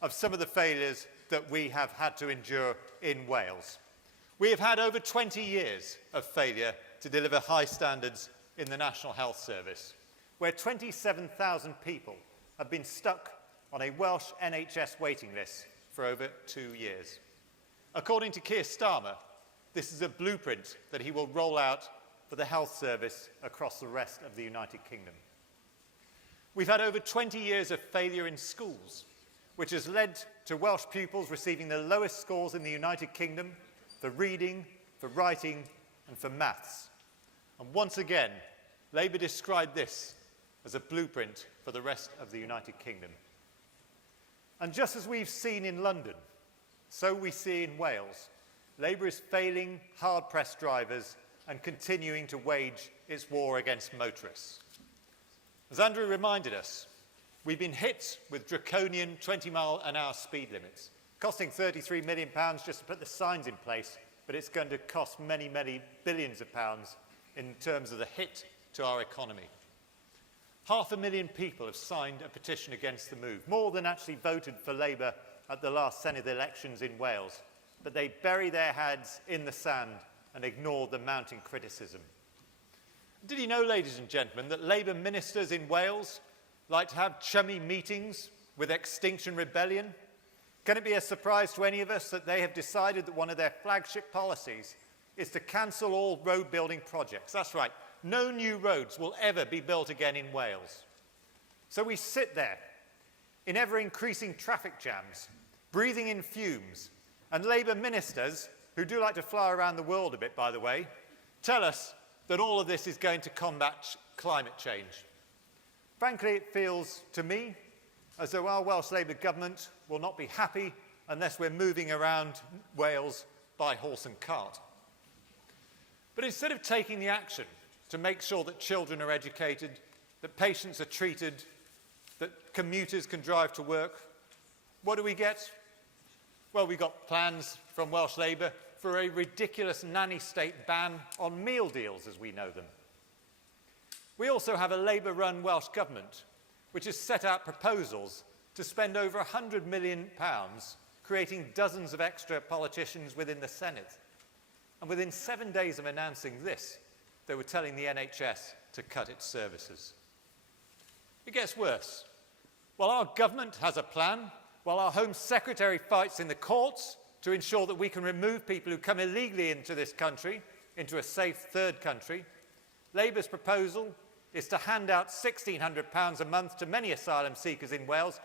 of some of the failures that we have had to endure in Wales. We have had over 20 years of failure to deliver high standards in the National Health Service, where 27,000 people have been stuck on a Welsh NHS waiting list for over 2 years. According to Keir Starmer, this is a blueprint that he will roll out for the health service across the rest of the United Kingdom. We've had over 20 years of failure in schools, which has led to Welsh pupils receiving the lowest scores in the United Kingdom for reading, for writing, and for maths. And once again, Labour described this as a blueprint for the rest of the United Kingdom. And just as we've seen in London, so we see in Wales, Labour is failing hard-pressed drivers and continuing to wage its war against motorists. As Andrew reminded us, we've been hit with draconian 20-mile-an-hour speed limits, costing £33 million just to put the signs in place, but it's going to cost many, many billions of pounds in terms of the hit to our economy. 500,000 people have signed a petition against the move, more than actually voted for Labour at the last Senedd elections in Wales, but they bury their heads in the sand and ignore the mounting criticism. Did you know, ladies and gentlemen, that Labour ministers in Wales like to have chummy meetings with Extinction Rebellion? Can it be a surprise to any of us that they have decided that one of their flagship policies is to cancel all road building projects? That's right, no new roads will ever be built again in Wales. So we sit there in ever-increasing traffic jams, breathing in fumes, and Labour ministers, who do like to fly around the world a bit, by the way, tell us that all of this is going to combat climate change. Frankly, it feels to me as though our Welsh Labour government will not be happy unless we're moving around Wales by horse and cart. But instead of taking the action to make sure that children are educated, that patients are treated, that commuters can drive to work, what do we get? Well, we got plans from Welsh Labour for a ridiculous nanny state ban on meal deals as we know them. We also have a Labour-run Welsh Government which has set out proposals to spend over £100 million creating dozens of extra politicians within the Senedd. And within 7 days of announcing this, they were telling the NHS to cut its services. It gets worse. While our government has a plan, while our Home Secretary fights in the courts to ensure that we can remove people who come illegally into this country, into a safe third country, Labour's proposal is to hand out £1,600 a month to many asylum seekers in Wales,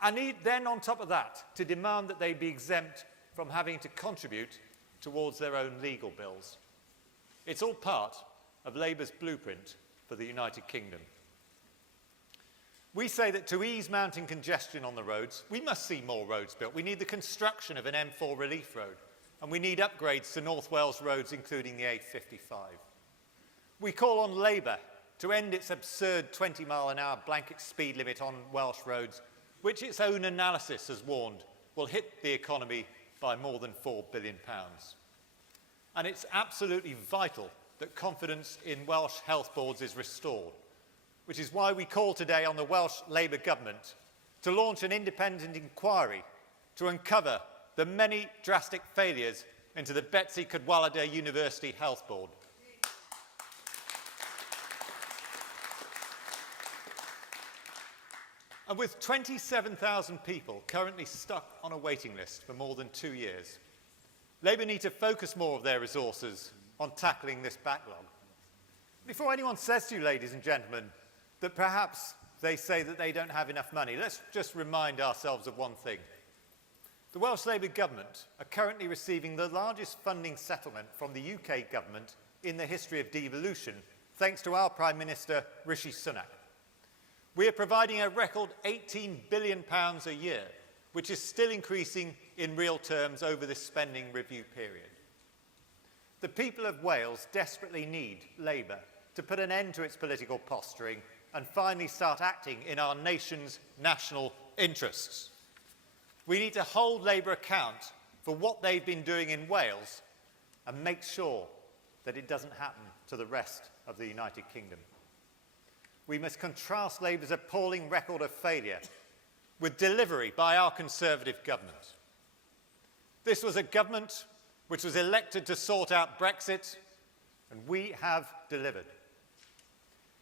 and then on top of that to demand that they be exempt from having to contribute towards their own legal bills. It's all part of Labour's blueprint for the United Kingdom. We say that to ease mounting congestion on the roads, we must see more roads built. We need the construction of an M4 relief road, and we need upgrades to North Wales roads, including the A55. We call on Labour to end its absurd 20-mile-an-hour blanket speed limit on Welsh roads, which its own analysis has warned will hit the economy by more than £4 billion. And it's absolutely vital that confidence in Welsh health boards is restored, which is why we call today on the Welsh Labour government to launch an independent inquiry to uncover the many drastic failures into the Betsy Cadwaladr University Health Board. And with 27,000 people currently stuck on a waiting list for more than 2 years, Labour need to focus more of their resources on tackling this backlog. Before anyone says to you, ladies and gentlemen, that perhaps they say that they don't have enough money, let's just remind ourselves of one thing. The Welsh Labour government are currently receiving the largest funding settlement from the UK government in the history of devolution, thanks to our Prime Minister, Rishi Sunak. We are providing a record £18 billion a year, which is still increasing in real terms over this spending review period. The people of Wales desperately need Labour to put an end to its political posturing and finally start acting in our nation's national interests. We need to hold Labour account for what they've been doing in Wales and make sure that it doesn't happen to the rest of the United Kingdom. We must contrast Labour's appalling record of failure with delivery by our Conservative government. This was a government which was elected to sort out Brexit, and we have delivered.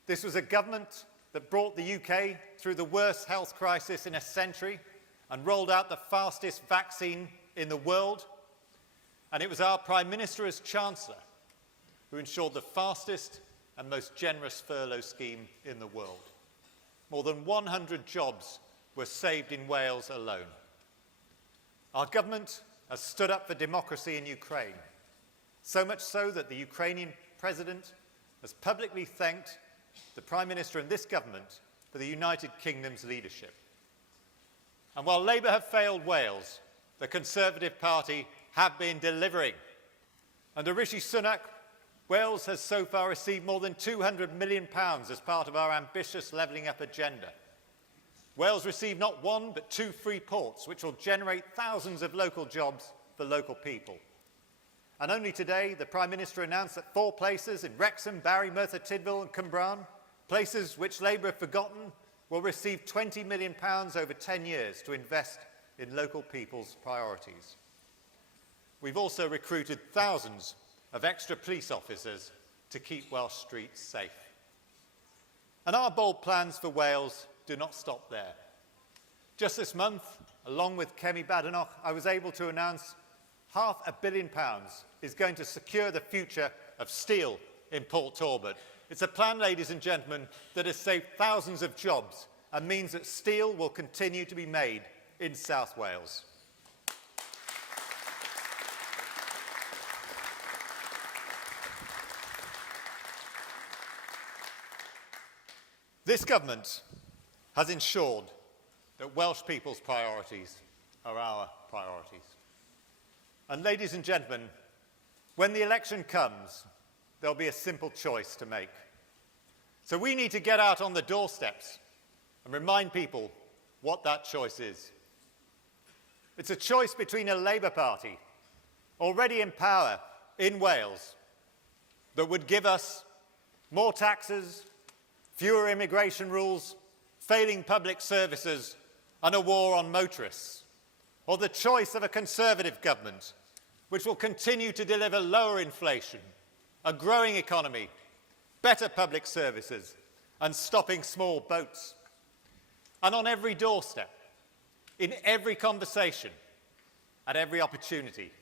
This was a government that brought the UK through the worst health crisis in a century and rolled out the fastest vaccine in the world. And it was our Prime Minister as Chancellor who ensured the fastest and most generous furlough scheme in the world. More than 100 jobs were saved in Wales alone. Our government has stood up for democracy in Ukraine, so much so that the Ukrainian president has publicly thanked the Prime Minister and this government for the United Kingdom's leadership. And while Labour have failed Wales, the Conservative Party have been delivering. Under Rishi Sunak, Wales has so far received more than £200 million as part of our ambitious levelling up agenda. Wales received not one but 2 free ports, which will generate thousands of local jobs for local people. And only today, the Prime Minister announced that 4 places in Wrexham, Barry, Merthyr Tydfil and Cwmbran, places which Labour have forgotten, will receive £20 million over 10 years to invest in local people's priorities. We've also recruited thousands of extra police officers to keep Welsh streets safe. And our bold plans for Wales do not stop there. Just this month, along with Kemi Badenoch, I was able to announce £500 million is going to secure the future of steel in Port Talbot. It's a plan, ladies and gentlemen, that has saved thousands of jobs and means that steel will continue to be made in South Wales. This government has ensured that Welsh people's priorities are our priorities. And ladies and gentlemen, when the election comes, there'll be a simple choice to make. So we need to get out on the doorsteps and remind people what that choice is. It's a choice between a Labour Party, already in power in Wales, that would give us more taxes, fewer immigration rules, failing public services, and a war on motorists, or the choice of a Conservative government which will continue to deliver lower inflation, a growing economy, better public services, and stopping small boats. And on every doorstep, in every conversation, at every opportunity,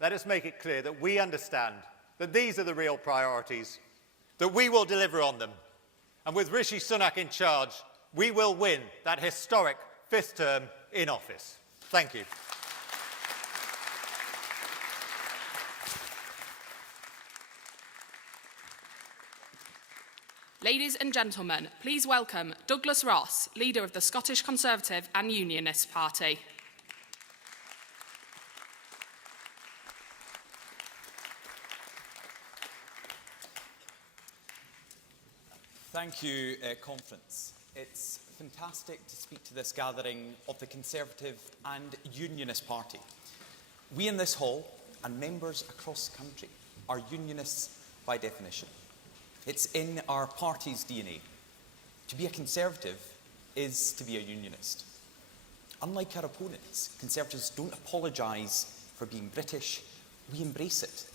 let us make it clear that we understand that these are the real priorities, that we will deliver on them, and with Rishi Sunak in charge, we will win that historic 5th term in office. Thank you. Ladies and gentlemen, please welcome Douglas Ross, leader of the Scottish Conservative and Unionist Party. Thank you, Conference. It's fantastic to speak to this gathering of the Conservative and Unionist Party. We in this hall and members across the country are Unionists by definition. It's in our party's DNA. To be a Conservative is to be a Unionist. Unlike our opponents, Conservatives don't apologise for being British, we embrace it.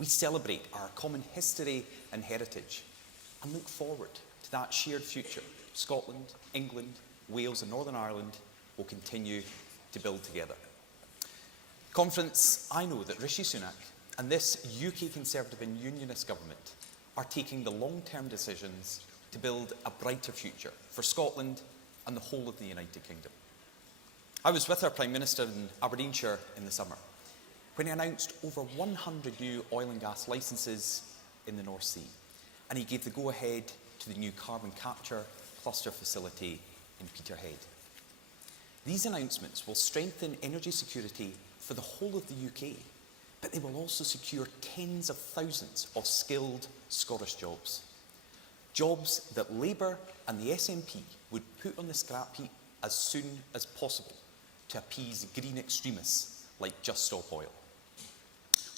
We celebrate our common history and heritage and look forward to that shared future Scotland, England, Wales and Northern Ireland will continue to build together. Conference, I know that Rishi Sunak and this UK Conservative and Unionist government are taking the long-term decisions to build a brighter future for Scotland and the whole of the United Kingdom. I was with our Prime Minister in Aberdeenshire in the summer when he announced over 100 new oil and gas licences in the North Sea, and he gave the go-ahead to the new carbon capture cluster facility in Peterhead. These announcements will strengthen energy security for the whole of the UK, but they will also secure tens of thousands of skilled Scottish jobs. Jobs that Labour and the SNP would put on the scrap heap as soon as possible to appease green extremists like Just Stop Oil.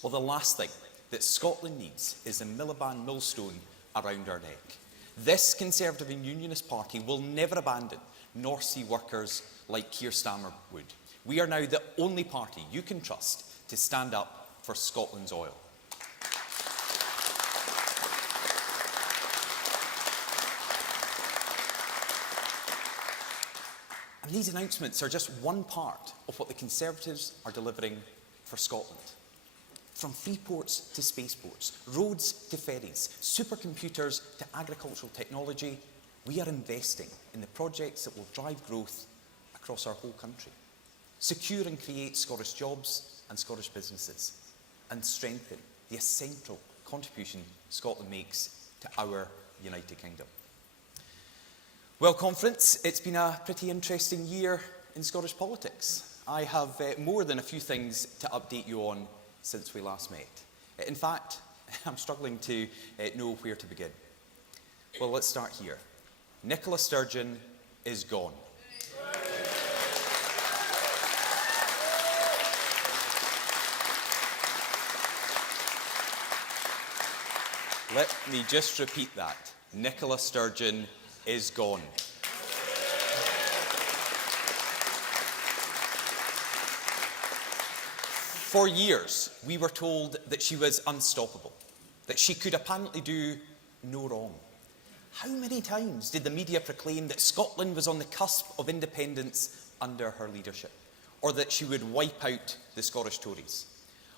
Well, the last thing that Scotland needs is a Miliband millstone around our neck. This Conservative and Unionist Party will never abandon North Sea workers like Keir Starmer would. We are now the only party you can trust to stand up for Scotland's oil. And these announcements are just one part of what the Conservatives are delivering for Scotland. From free ports to spaceports, roads to ferries, supercomputers to agricultural technology, we are investing in the projects that will drive growth across our whole country, secure and create Scottish jobs and Scottish businesses, and strengthen the essential contribution Scotland makes to our United Kingdom. Well, Conference, it's been a pretty interesting year in Scottish politics. I have more than a few things to update you on since we last met. In fact, I'm struggling to know where to begin. Well, let's start here. Nicola Sturgeon is gone. Let me just repeat that. Nicola Sturgeon is gone. For years, we were told that she was unstoppable, that she could apparently do no wrong. How many times did the media proclaim that Scotland was on the cusp of independence under her leadership, or that she would wipe out the Scottish Tories?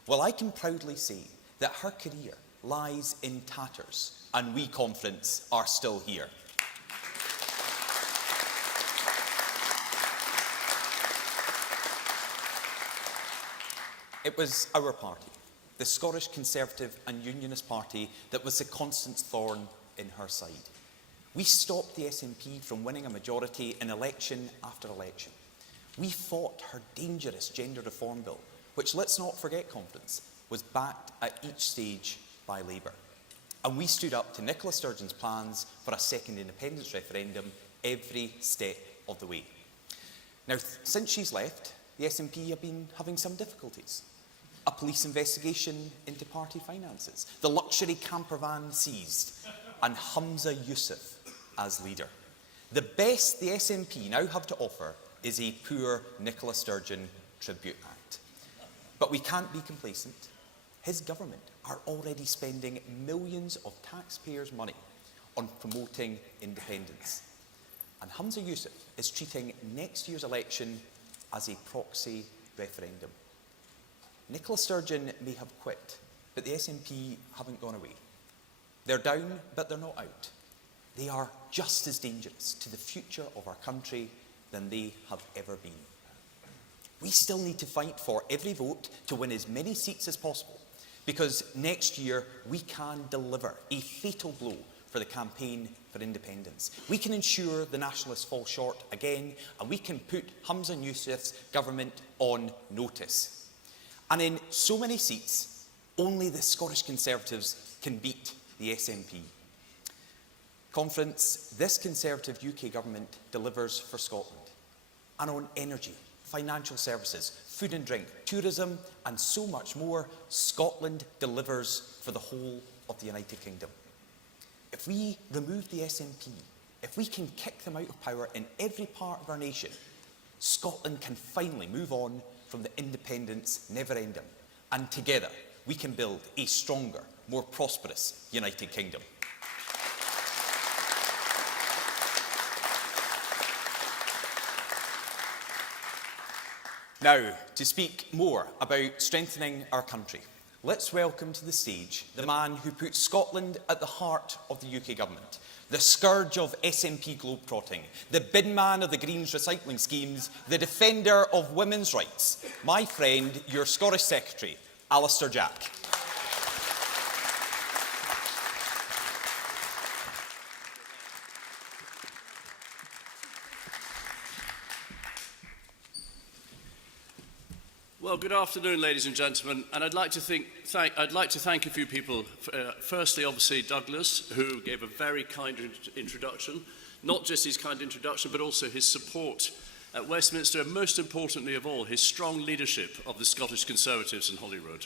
Well, I can proudly say that her career lies in tatters, and we, Conference, are still here. It was our party, the Scottish Conservative and Unionist Party, that was the constant thorn in her side. We stopped the SNP from winning a majority in election after election. We fought her dangerous gender reform bill, which, let's not forget, Conference, was backed at each stage by Labour. And we stood up to Nicola Sturgeon's plans for a second independence referendum every step of the way. Now, since she's left, the SNP have been having some difficulties. A police investigation into party finances, the luxury camper van seized, and Humza Yousaf as leader. The best the SNP now have to offer is a poor Nicola Sturgeon Tribute Act. But we can't be complacent. His government are already spending millions of taxpayers' money on promoting independence. And Humza Yousaf is treating next year's election as a proxy referendum. Nicola Sturgeon may have quit, but the SNP haven't gone away. They're down, but they're not out. They are just as dangerous to the future of our country than they have ever been. We still need to fight for every vote to win as many seats as possible, because next year we can deliver a fatal blow for the campaign for independence. We can ensure the Nationalists fall short again, and we can put Hamza Yousaf's government on notice. And in so many seats, only the Scottish Conservatives can beat the SNP. Conference, this Conservative UK government delivers for Scotland. And on energy, financial services, food and drink, tourism, and so much more, Scotland delivers for the whole of the United Kingdom. If we remove the SNP, if we can kick them out of power in every part of our nation, Scotland can finally move on from the independence never-ending. And together, we can build a stronger, more prosperous United Kingdom. Now, to speak more about strengthening our country, let's welcome to the stage the man who put Scotland at the heart of the UK government, the scourge of SNP globetrotting, the bin man of the Greens recycling schemes, the defender of women's rights, my friend, your Scottish Secretary, Alistair Jack. Well, good afternoon, ladies and gentlemen, and I'd like to thank a few people. Firstly, obviously, Douglas, who gave a very kind introduction, not just his kind introduction, but also his support at Westminster, and most importantly of all, his strong leadership of the Scottish Conservatives in Holyrood.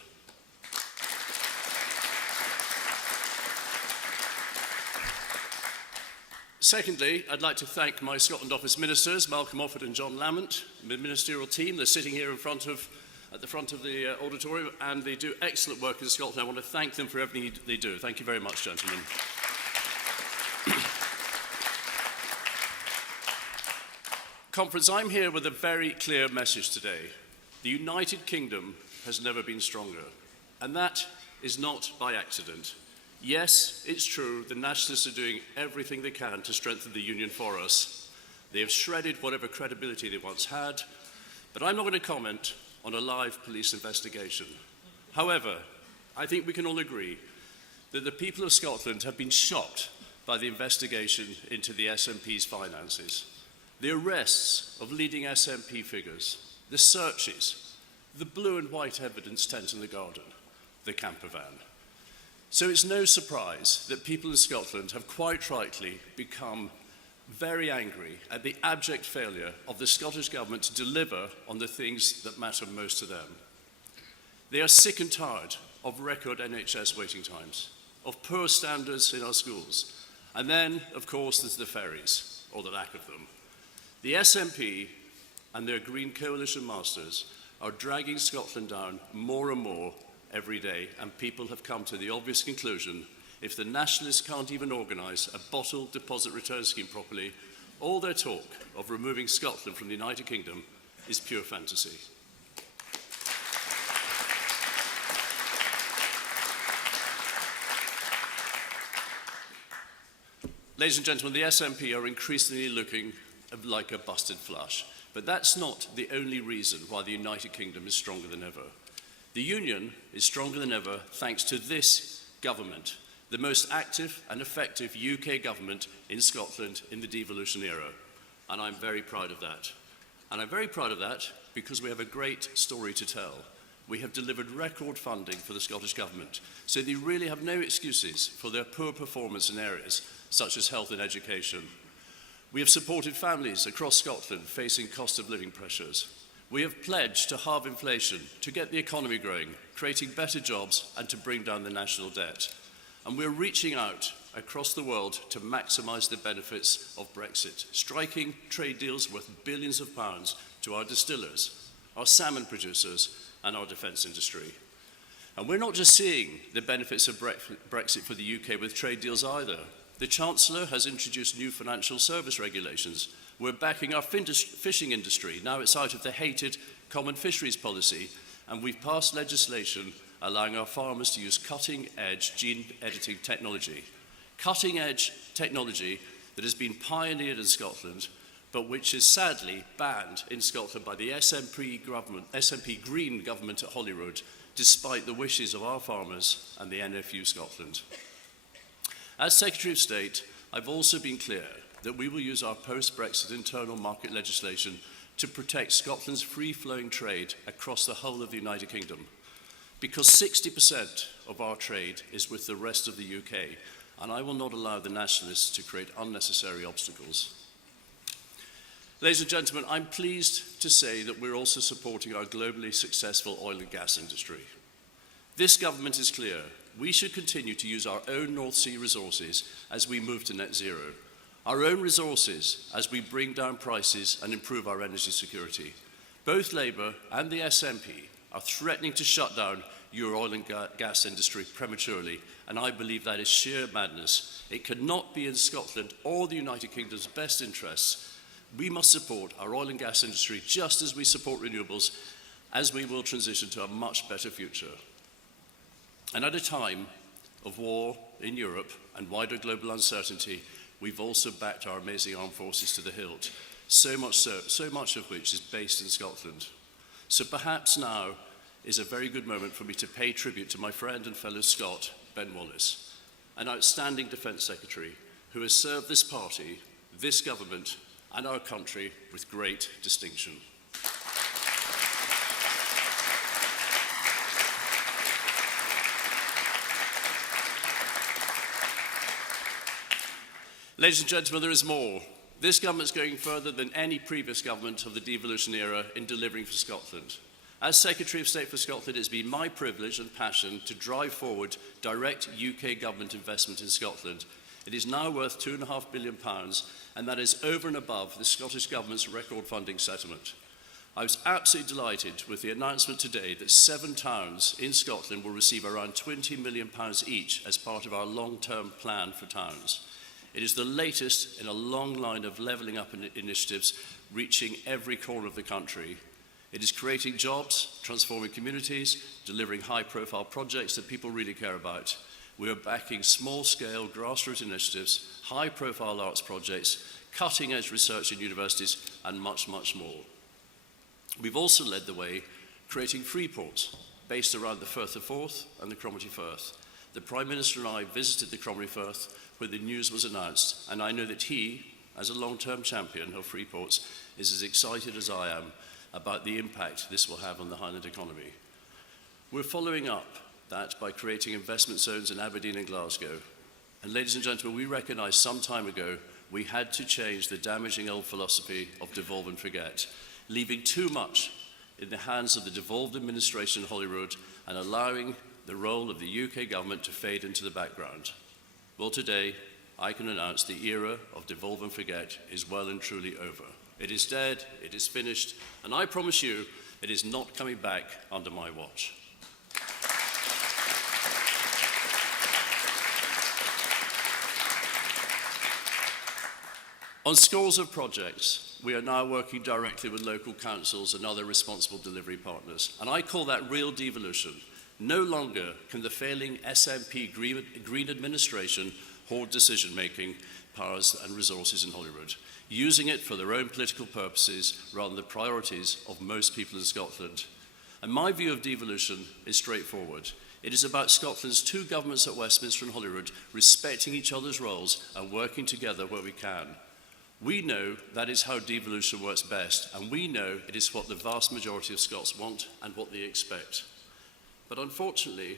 Secondly, I'd like to thank my Scotland Office ministers, Malcolm Offord and John Lamont, the ministerial team. They're sitting here at the front of the auditorium, and they do excellent work in Scotland. I want to thank them for everything they do. Thank you very much, gentlemen. Conference, I'm here with a very clear message today. The United Kingdom has never been stronger, and that is not by accident. Yes, it's true, the Nationalists are doing everything they can to strengthen the Union for us. They have shredded whatever credibility they once had, but I'm not going to comment on a live police investigation. However, I think we can all agree that the people of Scotland have been shocked by the investigation into the SNP's finances, the arrests of leading SNP figures, the searches, the blue and white evidence tent in the garden, the camper van. So it's no surprise that people in Scotland have quite rightly become very angry at the abject failure of the Scottish Government to deliver on the things that matter most to them. They are sick and tired of record NHS waiting times, of poor standards in our schools, and then, of course, there's the ferries, or the lack of them. The SNP and their Green Coalition masters are dragging Scotland down more and more every day, and people have come to the obvious conclusion: if the Nationalists can't even organise a bottle deposit return scheme properly, all their talk of removing Scotland from the United Kingdom is pure fantasy. Ladies and gentlemen, the SNP are increasingly looking like a busted flush, but that's not the only reason why the United Kingdom is stronger than ever. The Union is stronger than ever thanks to this government, the most active and effective UK government in Scotland in the devolution era. And I'm very proud of that. And I'm very proud of that because we have a great story to tell. We have delivered record funding for the Scottish Government, so they really have no excuses for their poor performance in areas such as health and education. We have supported families across Scotland facing cost of living pressures. We have pledged to halve inflation, to get the economy growing, creating better jobs, and to bring down the national debt. And we're reaching out across the world to maximise the benefits of Brexit, striking trade deals worth billions of pounds to our distillers, our salmon producers, and our defence industry. And we're not just seeing the benefits of Brexit for the UK with trade deals either. The Chancellor has introduced new financial service regulations. We're backing our fishing industry. Now it's out of the hated common fisheries policy, and we've passed legislation allowing our farmers to use cutting-edge gene editing technology. Cutting-edge technology that has been pioneered in Scotland, but which is sadly banned in Scotland by the SNP Green government at Holyrood, despite the wishes of our farmers and the NFU Scotland. As Secretary of State, I've also been clear that we will use our post-Brexit internal market legislation to protect Scotland's free-flowing trade across the whole of the United Kingdom, because 60% of our trade is with the rest of the UK, and I will not allow the nationalists to create unnecessary obstacles. Ladies and gentlemen, I'm pleased to say that we're also supporting our globally successful oil and gas industry. This government is clear. We should continue to use our own North Sea resources as we move to net zero. Our own resources as we bring down prices and improve our energy security. Both Labour and the SNP are threatening to shut down your oil and gas industry prematurely, and I believe that is sheer madness. It cannot be in Scotland or the United Kingdom's best interests. We must support our oil and gas industry just as we support renewables, as we will transition to a much better future. And at a time of war in Europe and wider global uncertainty, we've also backed our amazing armed forces to the hilt, so much of which is based in Scotland. So perhaps now is a very good moment for me to pay tribute to my friend and fellow Scot, Ben Wallace, an outstanding Defence Secretary who has served this party, this government, and our country with great distinction. Ladies and gentlemen, there is more. This government is going further than any previous government of the devolution era in delivering for Scotland. As Secretary of State for Scotland, it has been my privilege and passion to drive forward direct UK government investment in Scotland. It is now worth £2.5 billion, and that is over and above the Scottish Government's record funding settlement. I was absolutely delighted with the announcement today that 7 towns in Scotland will receive around £20 million each as part of our long-term plan for towns. It is the latest in a long line of levelling up initiatives reaching every corner of the country. It is creating jobs, transforming communities, delivering high-profile projects that people really care about. We are backing small-scale grassroots initiatives, high-profile arts projects, cutting-edge research in universities, and much, much more. We've also led the way creating free ports based around the Firth of Forth and the Cromarty Firth. The Prime Minister and I visited the Cromarty Firth when the news was announced, and I know that he, as a long-term champion of free ports, is as excited as I am about the impact this will have on the Highland economy. We're following up that by creating investment zones in Aberdeen and Glasgow. And ladies and gentlemen, we recognised some time ago we had to change the damaging old philosophy of devolve and forget, leaving too much in the hands of the devolved administration in Holyrood and allowing the role of the UK government to fade into the background. Well, today, I can announce the era of devolve and forget is well and truly over. It is dead, it is finished, and I promise you, it is not coming back under my watch. On scores of projects, we are now working directly with local councils and other responsible delivery partners, and I call that real devolution. No longer can the failing SNP Green administration hoard decision-making powers and resources in Holyrood, using it for their own political purposes rather than the priorities of most people in Scotland. And my view of devolution is straightforward. It is about Scotland's 2 governments at Westminster and Holyrood respecting each other's roles and working together where we can. We know that is how devolution works best, and we know it is what the vast majority of Scots want and what they expect. But unfortunately,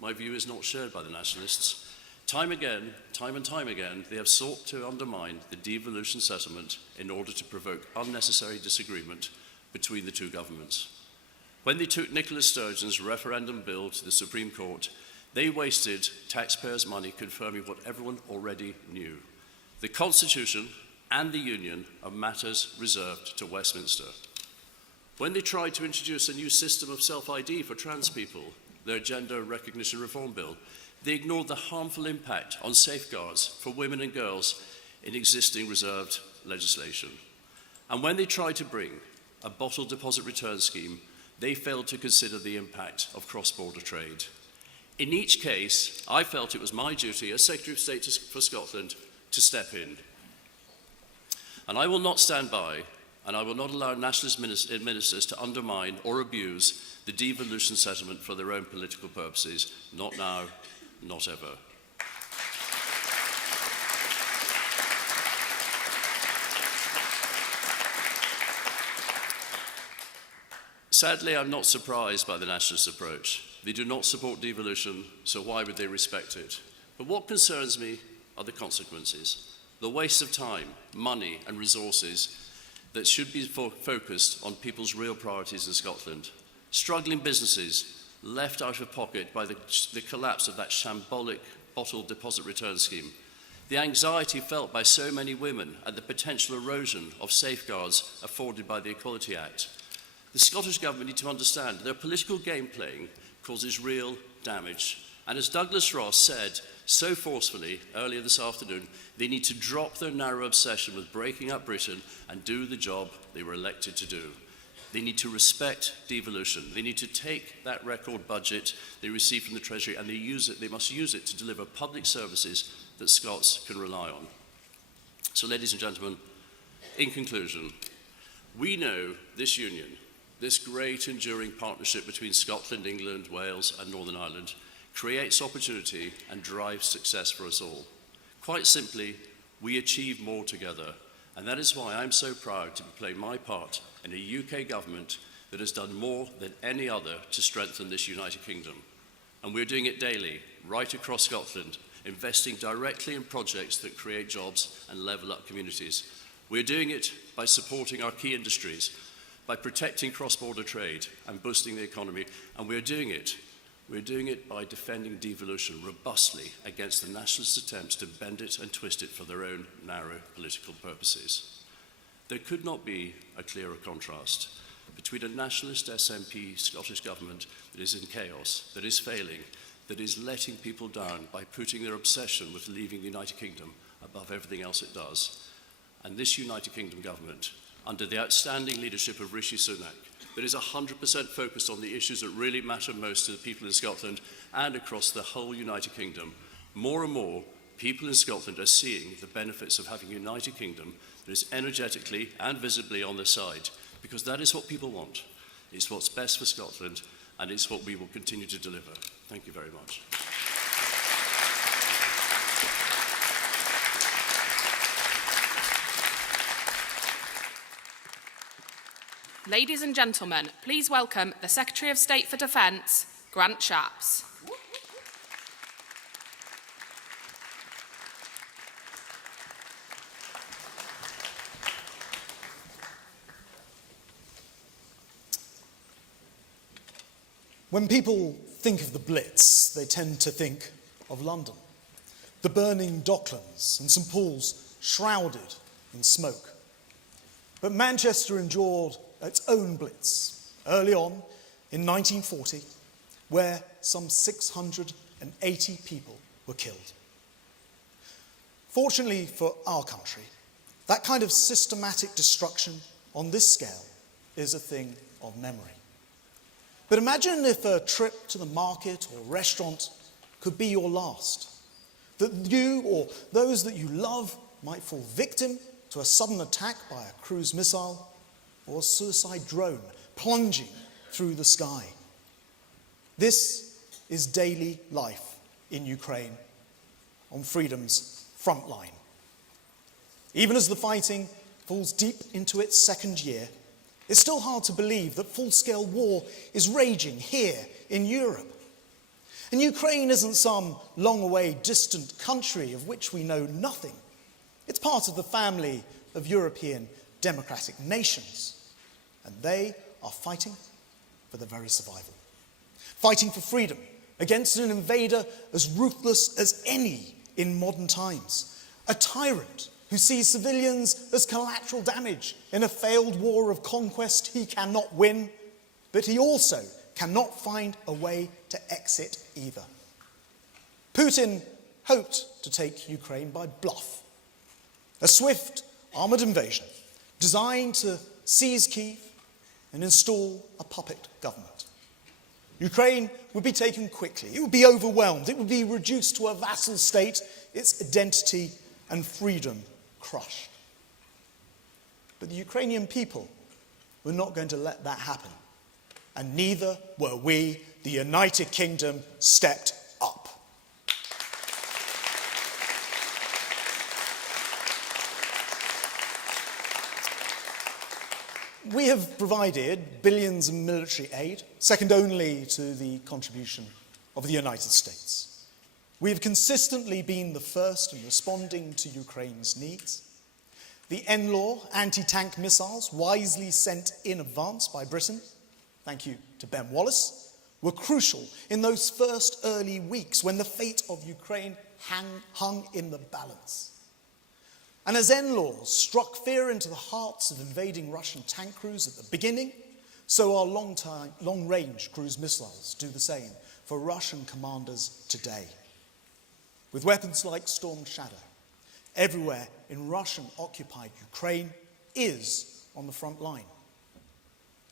my view is not shared by the nationalists. Time and time again, they have sought to undermine the devolution settlement in order to provoke unnecessary disagreement between the 2 governments. When they took Nicola Sturgeon's referendum bill to the Supreme Court, they wasted taxpayers' money confirming what everyone already knew. The Constitution and the Union are matters reserved to Westminster. When they tried to introduce a new system of self-ID for trans people, their gender recognition reform bill, they ignored the harmful impact on safeguards for women and girls in existing reserved legislation. And when they tried to bring a bottle deposit return scheme, they failed to consider the impact of cross-border trade. In each case, I felt it was my duty as Secretary of State for Scotland to step in. And I will not stand by, and I will not allow nationalist ministers to undermine or abuse the devolution settlement for their own political purposes, not now, not ever. Sadly, I'm not surprised by the nationalist approach. They do not support devolution, so why would they respect it? But what concerns me are the consequences. The waste of time, money and resources that should be focused on people's real priorities in Scotland. Struggling businesses left out of pocket by the collapse of that shambolic bottle deposit return scheme. The anxiety felt by so many women at the potential erosion of safeguards afforded by the Equality Act. The Scottish Government need to understand their political game playing causes real damage. And as Douglas Ross said so forcefully earlier this afternoon, they need to drop their narrow obsession with breaking up Britain and do the job they were elected to do. They need to respect devolution. They need to take that record budget they receive from the Treasury and they must use it to deliver public services that Scots can rely on. So, ladies and gentlemen, in conclusion, we know this union, this great enduring partnership between Scotland, England, Wales and Northern Ireland creates opportunity and drives success for us all. Quite simply, we achieve more together, and that is why I'm so proud to be playing my part in a UK government that has done more than any other to strengthen this United Kingdom. And we're doing it daily, right across Scotland, investing directly in projects that create jobs and level up communities. We're doing it by supporting our key industries, by protecting cross-border trade and boosting the economy, and we're doing it by defending devolution robustly against the nationalist attempts to bend it and twist it for their own narrow political purposes. There could not be a clearer contrast between a nationalist SNP Scottish Government that is in chaos, that is failing, that is letting people down by putting their obsession with leaving the United Kingdom above everything else it does, and this United Kingdom Government, under the outstanding leadership of Rishi Sunak, that is 100% focused on the issues that really matter most to the people in Scotland and across the whole United Kingdom. More and more, people in Scotland are seeing the benefits of having a United Kingdom that is energetically and visibly on their side, because that is what people want. It's what's best for Scotland, and it's what we will continue to deliver. Thank you very much. Ladies and gentlemen, please welcome the Secretary of State for Defence, Grant Shapps. When people think of the Blitz, they tend to think of London, the burning Docklands and St Paul's shrouded in smoke. But Manchester endured its own Blitz early on in 1940, where some 680 people were killed. Fortunately for our country, that kind of systematic destruction on this scale is a thing of memory. But imagine if a trip to the market or restaurant could be your last, that you or those that you love might fall victim to a sudden attack by a cruise missile or a suicide drone plunging through the sky. This is daily life in Ukraine, on freedom's front line. Even as the fighting falls deep into its second year, it's still hard to believe that full-scale war is raging here in Europe. And Ukraine isn't some long-away distant country of which we know nothing. It's part of the family of European democratic nations, and they are fighting for their very survival. Fighting for freedom against an invader as ruthless as any in modern times, a tyrant who sees civilians as collateral damage in a failed war of conquest he cannot win, but he also cannot find a way to exit either. Putin hoped to take Ukraine by bluff, a swift armoured invasion designed to seize Kyiv and install a puppet government. Ukraine would be taken quickly, it would be overwhelmed, it would be reduced to a vassal state, its identity and freedom crushed. But the Ukrainian people were not going to let that happen, and neither were we. The United Kingdom stepped up. We have provided billions in military aid, second only to the contribution of the United States. We have consistently been the first in responding to Ukraine's needs. The NLAW anti-tank missiles, wisely sent in advance by Britain, thank you to Ben Wallace, were crucial in those first early weeks when the fate of Ukraine hung in the balance. And as NLAWs struck fear into the hearts of invading Russian tank crews at the beginning, so our long-range cruise missiles do the same for Russian commanders today. With weapons like Storm Shadow, everywhere in Russian-occupied Ukraine is on the front line.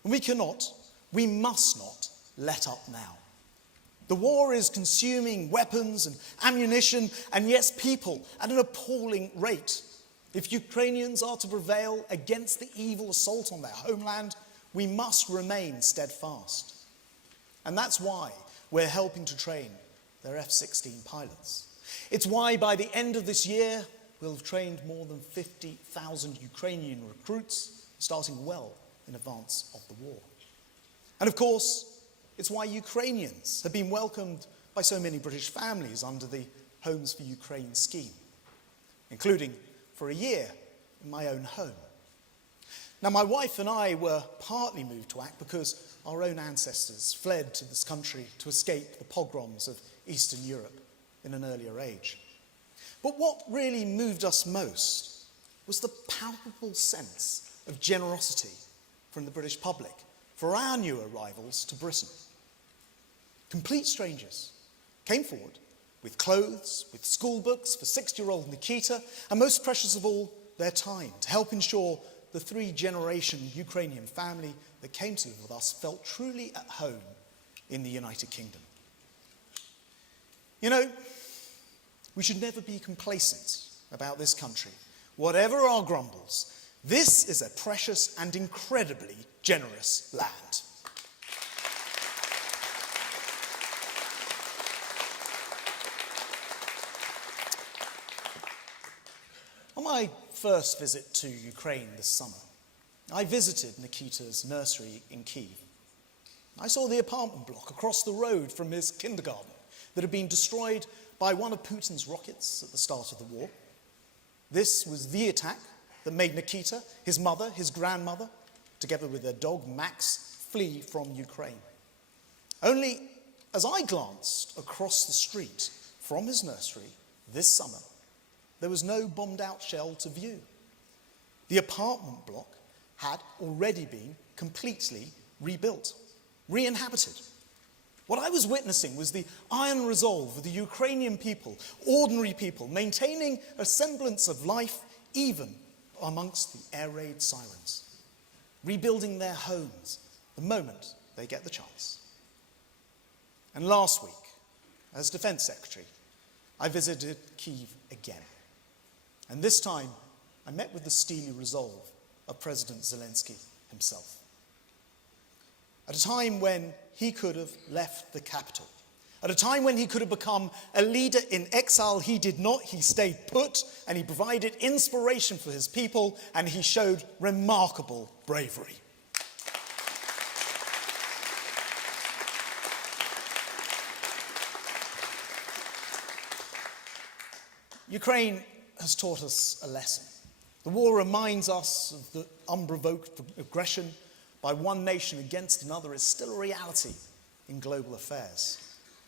And we must not let up now. The war is consuming weapons and ammunition and, yes, people at an appalling rate. If Ukrainians are to prevail against the evil assault on their homeland, we must remain steadfast. And that's why we're helping to train their F-16 pilots. It's why by the end of this year, we'll have trained more than 50,000 Ukrainian recruits, starting well in advance of the war. And of course, it's why Ukrainians have been welcomed by so many British families under the Homes for Ukraine scheme, including for a year in my own home. Now, my wife and I were partly moved to act because our own ancestors fled to this country to escape the pogroms of Eastern Europe in an earlier age. But what really moved us most was the palpable sense of generosity from the British public for our new arrivals to Britain. Complete strangers came forward with clothes, with school books for 6-year-old Nikita, and most precious of all, their time to help ensure the 3-generation Ukrainian family that came to live with us felt truly at home in the United Kingdom. You know, we should never be complacent about this country. Whatever our grumbles, this is a precious and incredibly generous land. On my first visit to Ukraine this summer, I visited Nikita's nursery in Kyiv. I saw the apartment block across the road from his kindergarten that had been destroyed by one of Putin's rockets at the start of the war. This was the attack that made Nikita, his mother, his grandmother, together with their dog Max, flee from Ukraine. Only as I glanced across the street from his nursery this summer, there was no bombed-out shell to view. The apartment block had already been completely rebuilt, re-inhabited. What I was witnessing was the iron resolve of the Ukrainian people, ordinary people, maintaining a semblance of life even amongst the air raid sirens, rebuilding their homes the moment they get the chance. And last week, as Defense Secretary, I visited Kyiv again. And this time, I met with the steely resolve of President Zelensky himself. At a time when he could have left the capital, at a time when he could have become a leader in exile, he did not. He stayed put, and he provided inspiration for his people, and he showed remarkable bravery. Ukraine has taught us a lesson. The war reminds us of the unprovoked aggression by one nation against another is still a reality in global affairs.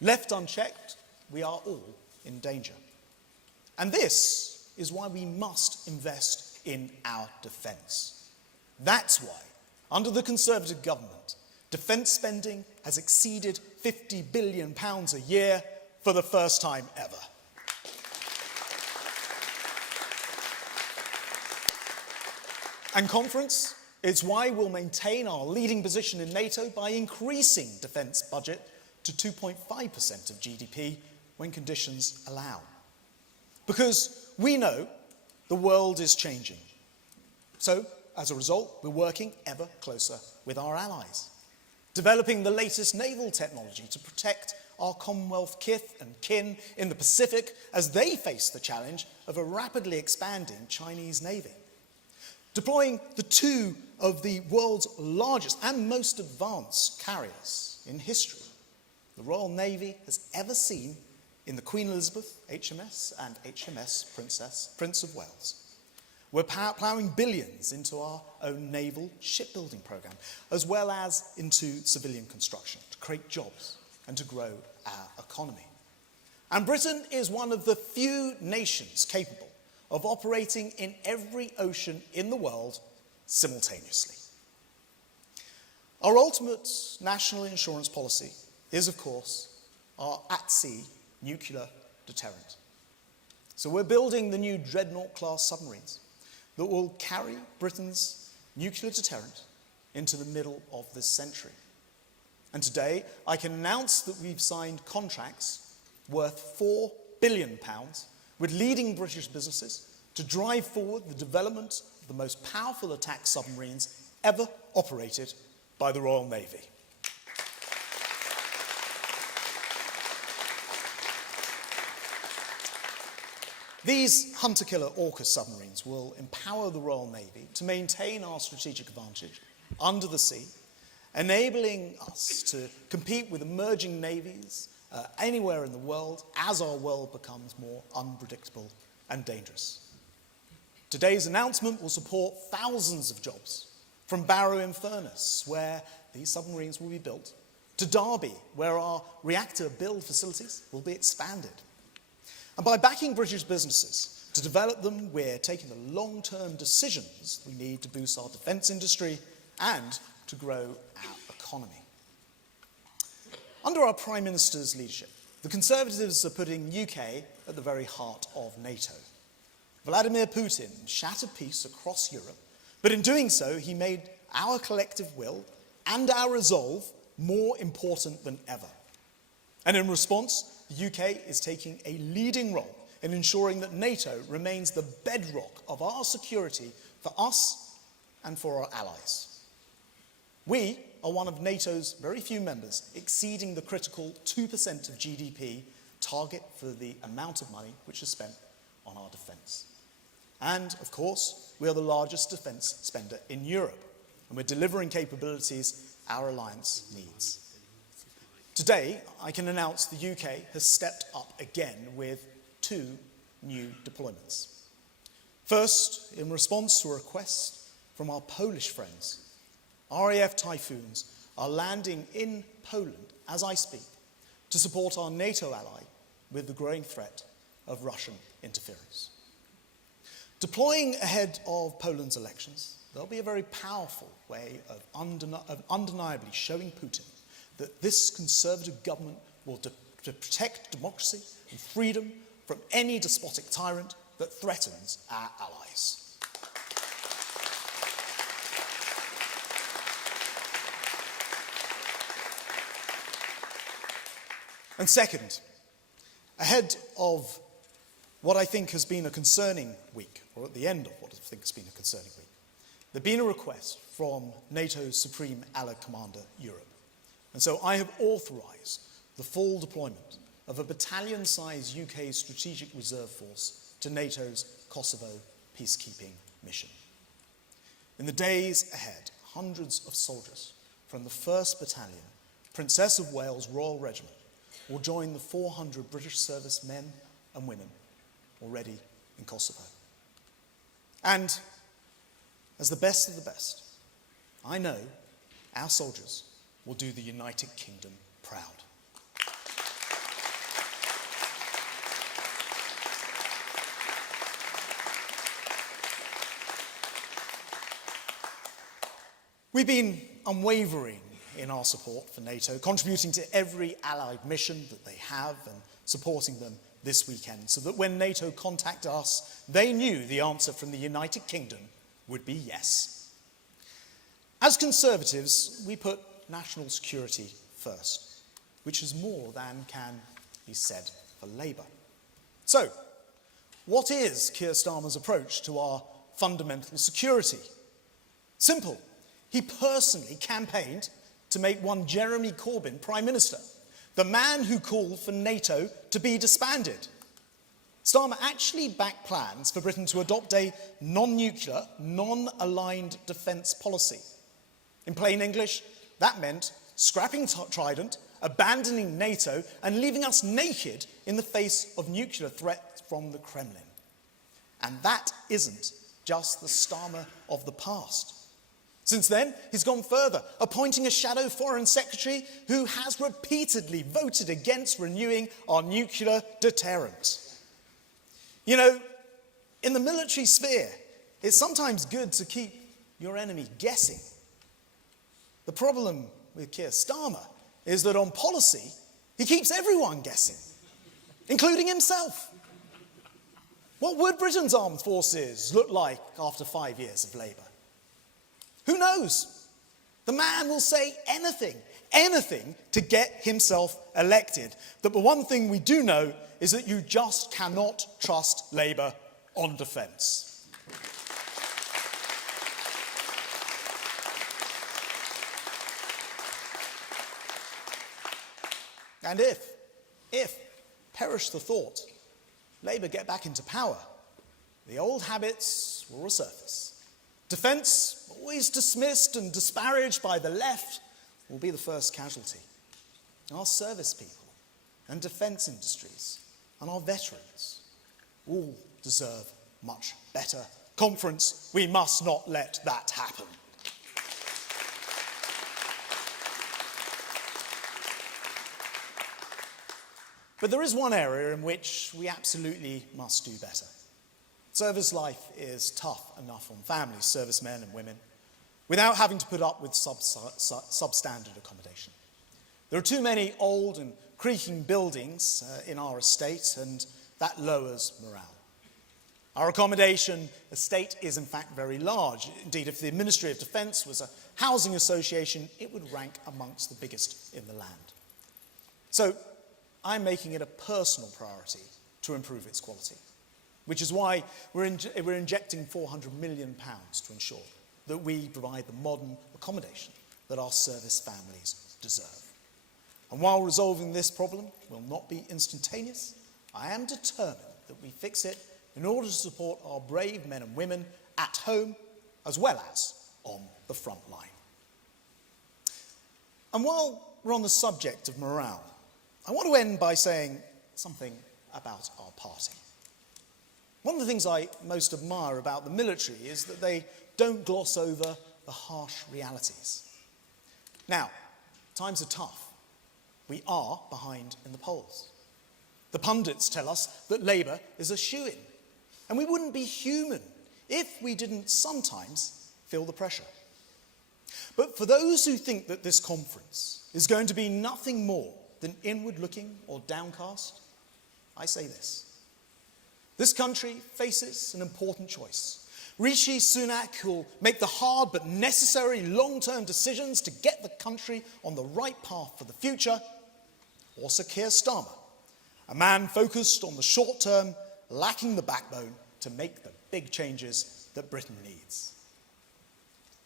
Left unchecked, we are all in danger. And this is why we must invest in our defence. That's why, under the Conservative government, defence spending has exceeded £50 billion a year for the first time ever. And conference, it's why we'll maintain our leading position in NATO by increasing defence budget to 2.5% of GDP when conditions allow. Because we know the world is changing. So, as a result, we're working ever closer with our allies, developing the latest naval technology to protect our Commonwealth kith and kin in the Pacific as they face the challenge of a rapidly expanding Chinese Navy. deploying the two of the world's largest and most advanced carriers in history the Royal Navy has ever seen in the Queen Elizabeth HMS and HMS Prince of Wales. We're ploughing billions into our own naval shipbuilding program, as well as into civilian construction to create jobs and to grow our economy. And Britain is one of the few nations capable of operating in every ocean in the world simultaneously. Our ultimate national insurance policy is, of course, our at-sea nuclear deterrent. So we're building the new Dreadnought-class submarines that will carry Britain's nuclear deterrent into the middle of this century. And today, I can announce that we've signed contracts worth £4 billion with leading British businesses to drive forward the development of the most powerful attack submarines ever operated by the Royal Navy. These hunter-killer AUKUS submarines will empower the Royal Navy to maintain our strategic advantage under the sea, enabling us to compete with emerging navies anywhere in the world as our world becomes more unpredictable and dangerous. Today's announcement will support thousands of jobs, from Barrow-in-Furness, where these submarines will be built, to Derby, where our reactor build facilities will be expanded. And by backing British businesses to develop them, we're taking the long-term decisions we need to boost our defence industry and to grow our economy. Under our Prime Minister's leadership, the Conservatives are putting UK at the very heart of NATO. Vladimir Putin shattered peace across Europe, but in doing so, he made our collective will and our resolve more important than ever. And in response, the UK is taking a leading role in ensuring that NATO remains the bedrock of our security for us and for our allies. We are one of NATO's very few members exceeding the critical 2% of GDP target for the amount of money which is spent on our defence. And, of course, we are the largest defence spender in Europe, and we're delivering capabilities our alliance needs. Today, I can announce the UK has stepped up again with 2 new deployments. First, in response to a request from our Polish friends, RAF Typhoons are landing in Poland as I speak to support our NATO ally with the growing threat of Russian interference. Deploying ahead of Poland's elections, there'll be a very powerful way of undeniably showing Putin that this Conservative government will protect democracy and freedom from any despotic tyrant that threatens our allies. And second, ahead of what I think has been a concerning week, or at the end of what I think has been a concerning week, there's been a request from NATO's Supreme Allied Commander, Europe. And so I have authorised the full deployment of a battalion-sized UK Strategic Reserve Force to NATO's Kosovo peacekeeping mission. In the days ahead, hundreds of soldiers from the 1st Battalion, Princess of Wales Royal Regiment, will join the 400 British servicemen and women already in Kosovo. And as the best of the best, I know our soldiers will do the United Kingdom proud. We've been unwavering in our support for NATO, contributing to every allied mission that they have and supporting them this weekend, so that when NATO contacted us, they knew the answer from the United Kingdom would be yes. As Conservatives, we put national security first, which is more than can be said for Labour. So, what is Keir Starmer's approach to our fundamental security? Simple. He personally campaigned to make one Jeremy Corbyn Prime Minister, the man who called for NATO to be disbanded. Starmer actually backed plans for Britain to adopt a non-nuclear, non-aligned defence policy. In plain English, that meant scrapping Trident, abandoning NATO, and leaving us naked in the face of nuclear threats from the Kremlin. And that isn't just the Starmer of the past. Since then, he's gone further, appointing a shadow foreign secretary who has repeatedly voted against renewing our nuclear deterrent. You know, in the military sphere, it's sometimes good to keep your enemy guessing. The problem with Keir Starmer is that on policy, he keeps everyone guessing, including himself. What would Britain's armed forces look like after 5 years of Labour? Who knows? The man will say anything to get himself elected. But the one thing we do know is that you just cannot trust Labour on defence. And if, perish the thought, Labour get back into power, the old habits will resurface. Defence, always dismissed and disparaged by the left, will be the first casualty. Our service people and defence industries and our veterans all deserve much better. Conference, we must not let that happen. But there is one area in which we absolutely must do better. Service life is tough enough on families, servicemen and women, without having to put up with substandard accommodation. There are too many old and creaking buildings in our estate, and that lowers morale. Our accommodation estate is in fact very large. Indeed, if the Ministry of Defence was a housing association, it would rank amongst the biggest in the land. So I'm making it a personal priority to improve its quality, which is why we're injecting £400 million to ensure that we provide the modern accommodation that our service families deserve. And while resolving this problem will not be instantaneous, I am determined that we fix it in order to support our brave men and women at home as well as on the front line. And while we're on the subject of morale, I want to end by saying something about our party. One of the things I most admire about the military is that they don't gloss over the harsh realities. Now, times are tough. We are behind in the polls. The pundits tell us that Labour is a shoo-in, and we wouldn't be human if we didn't sometimes feel the pressure. But for those who think that this conference is going to be nothing more than inward-looking or downcast, I say this. This country faces an important choice. Rishi Sunak will make the hard but necessary long-term decisions to get the country on the right path for the future, or Sir Keir Starmer, a man focused on the short term, lacking the backbone to make the big changes that Britain needs.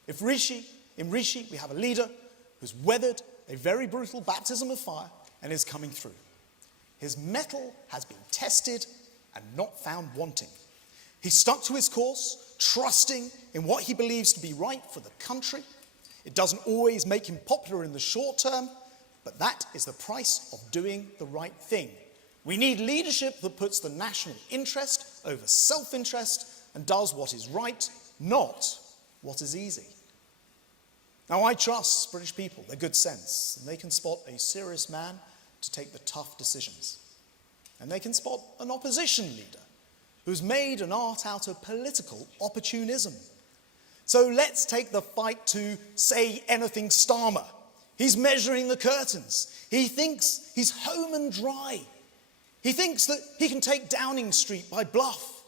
In Rishi, we have a leader who's weathered a very brutal baptism of fire and is coming through. His mettle has been tested and not found wanting. He stuck to his course, trusting in what he believes to be right for the country. It doesn't always make him popular in the short term, but that is the price of doing the right thing. We need leadership that puts the national interest over self-interest and does what is right, not what is easy. Now, I trust British people, their good sense, and they can spot a serious man to take the tough decisions. And they can spot an opposition leader who's made an art out of political opportunism. So let's take the fight to Say Anything Starmer. He's measuring the curtains. He thinks he's home and dry. He thinks that he can take Downing Street by bluff.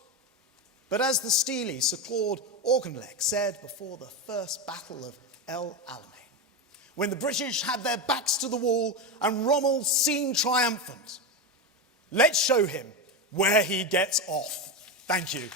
But as the steely Sir Claude Auchinleck said before the first battle of El Alamein, when the British had their backs to the wall and Rommel seemed triumphant, let's show him where he gets off. Thank you.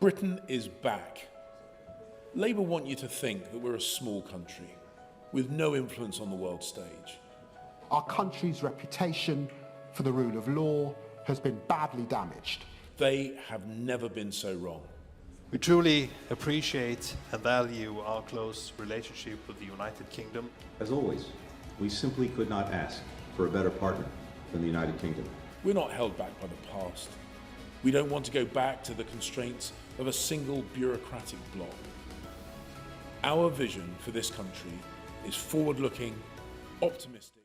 Britain is back. Labour want you to think that we're a small country with no influence on the world stage. Our country's reputation for the rule of law has been badly damaged. They have never been so wrong. We truly appreciate and value our close relationship with the United Kingdom. As always, we simply could not ask for a better partner than the United Kingdom. We're not held back by the past. We don't want to go back to the constraints of a single bureaucratic bloc. Our vision for this country is forward-looking, optimistic,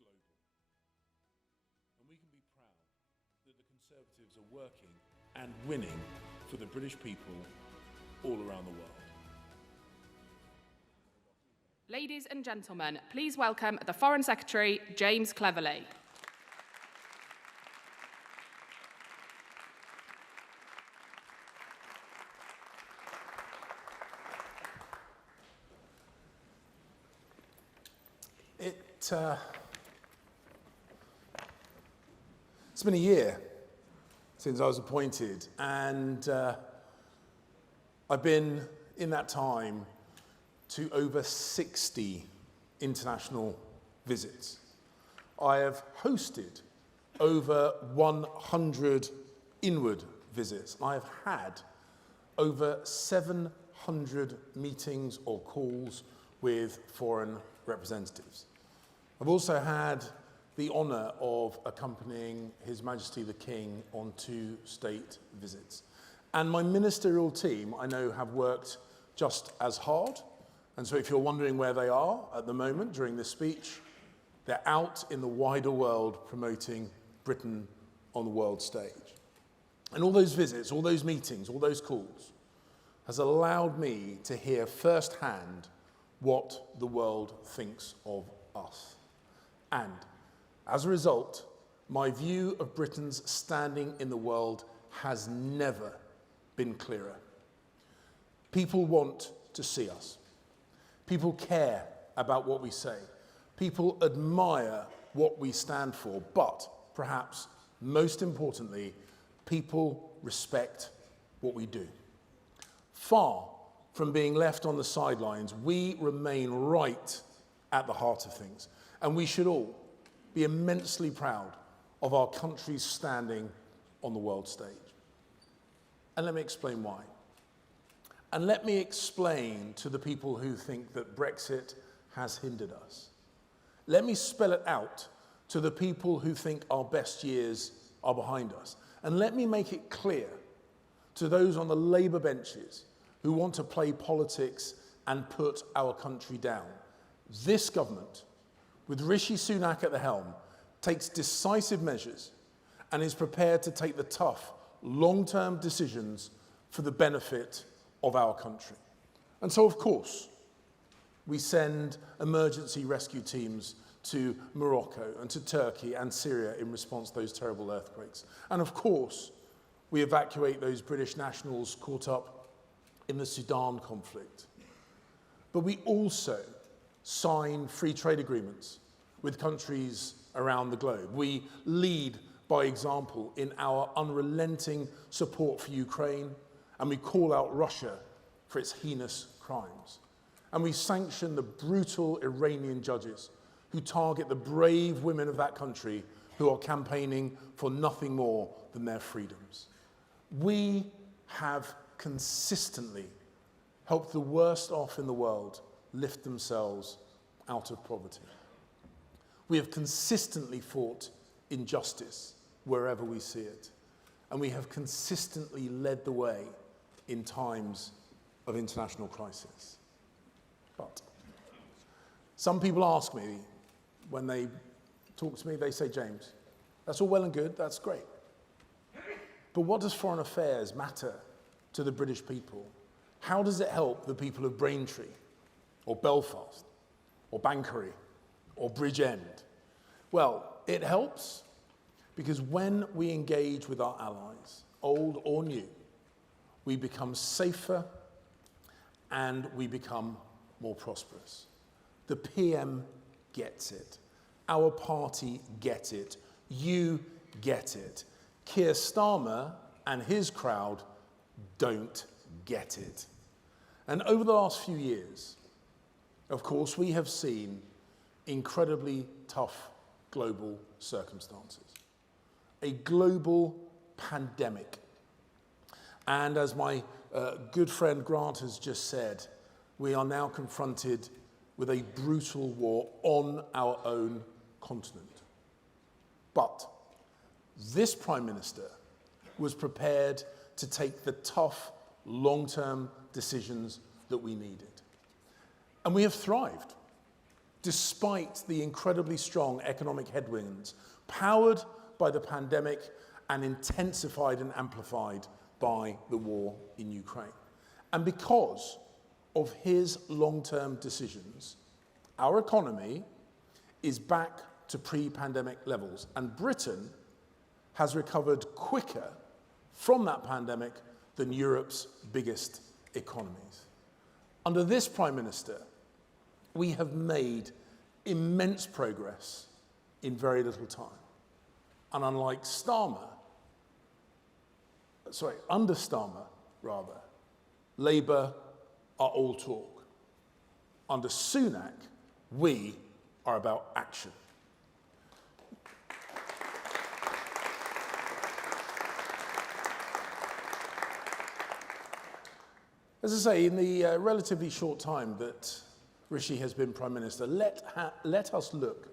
global. And we can be proud that the Conservatives are working and winning for the British people all around the world. Ladies and gentlemen, please welcome the Foreign Secretary, James Cleverly. It's been a year since I was appointed, and I've been, in that time, to over 60 international visits. I have hosted over 100 inward visits. I have had over 700 meetings or calls with foreign representatives. I've also had the honour of accompanying His Majesty the King on 2 state visits. And my ministerial team, I know, have worked just as hard. And so if you're wondering where they are at the moment during this speech, they're out in the wider world promoting Britain on the world stage. And all those visits, all those meetings, all those calls has allowed me to hear firsthand what the world thinks of us. And as a result, my view of Britain's standing in the world has never been clearer. People want to see us. People care about what we say. People admire what we stand for. But perhaps most importantly, people respect what we do. Far from being left on the sidelines, we remain right at the heart of things. And we should all be immensely proud of our country's standing on the world stage. And let me explain why. And let me explain to the people who think that Brexit has hindered us. Let me spell it out to the people who think our best years are behind us. And let me make it clear to those on the Labour benches who want to play politics and put our country down. This government, with Rishi Sunak at the helm, takes decisive measures and is prepared to take the tough, long-term decisions for the benefit of our country. And so, of course, we send emergency rescue teams to Morocco and to Turkey and Syria in response to those terrible earthquakes. And of course, we evacuate those British nationals caught up in the Sudan conflict. But we also sign free trade agreements with countries around the globe. We lead by example in our unrelenting support for Ukraine, and we call out Russia for its heinous crimes. And we sanction the brutal Iranian judges who target the brave women of that country who are campaigning for nothing more than their freedoms. We have consistently helped the worst off in the world lift themselves out of poverty. We have consistently fought injustice wherever we see it. And we have consistently led the way in times of international crisis. But some people ask me, when they talk to me, they say, James, that's all well and good, that's great. But what does foreign affairs matter to the British people? How does it help the people of Braintree, or Belfast, or Banchory, or Bridgend? Well, it helps because when we engage with our allies, old or new, we become safer and we become more prosperous. The PM gets it. Our party gets it. You get it. Keir Starmer and his crowd don't get it. And over the last few years, of course, we have seen incredibly tough global circumstances. A global pandemic. And as my good friend Grant has just said, we are now confronted with a brutal war on our own continent. But this Prime Minister was prepared to take the tough, long-term decisions that we needed. And we have thrived, despite the incredibly strong economic headwinds, powered by the pandemic and intensified and amplified by the war in Ukraine. And because of his long-term decisions, our economy is back to pre-pandemic levels, and Britain has recovered quicker from that pandemic than Europe's biggest economies. Under this Prime Minister, we have made immense progress in very little time. And unlike under Starmer, Labour are all talk. Under Sunak, we are about action. As I say, in the relatively short time that Rishi has been Prime Minister, let us look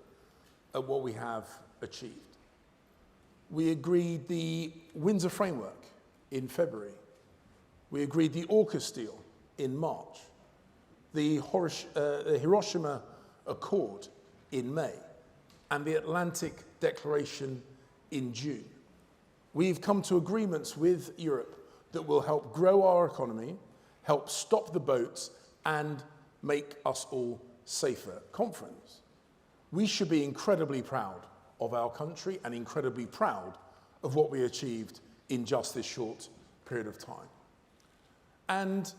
at what we have achieved. We agreed the Windsor Framework in February. We agreed the AUKUS deal in March, the Hiroshima Accord in May, and the Atlantic Declaration in June. We've come to agreements with Europe that will help grow our economy, help stop the boats, and make us all safer. Conference. We should be incredibly proud of our country and incredibly proud of what we achieved in just this short period of time. And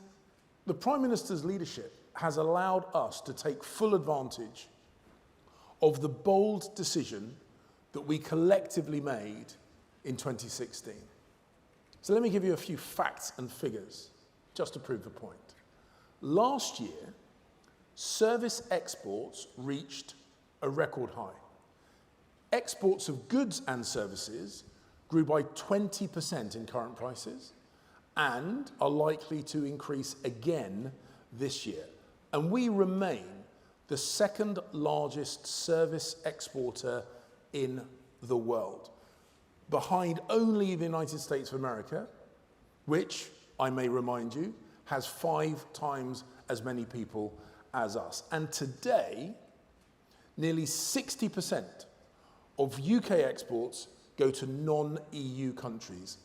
the Prime Minister's leadership has allowed us to take full advantage of the bold decision that we collectively made in 2016. So let me give you a few facts and figures just to prove the point. Last year, service exports reached a record high. Exports of goods and services grew by 20% in current prices and are likely to increase again this year. And we remain the second largest service exporter in the world, behind only the United States of America, which, I may remind you, has 5 times as many people as us. And today, nearly 60% of UK exports go to non-EU countries,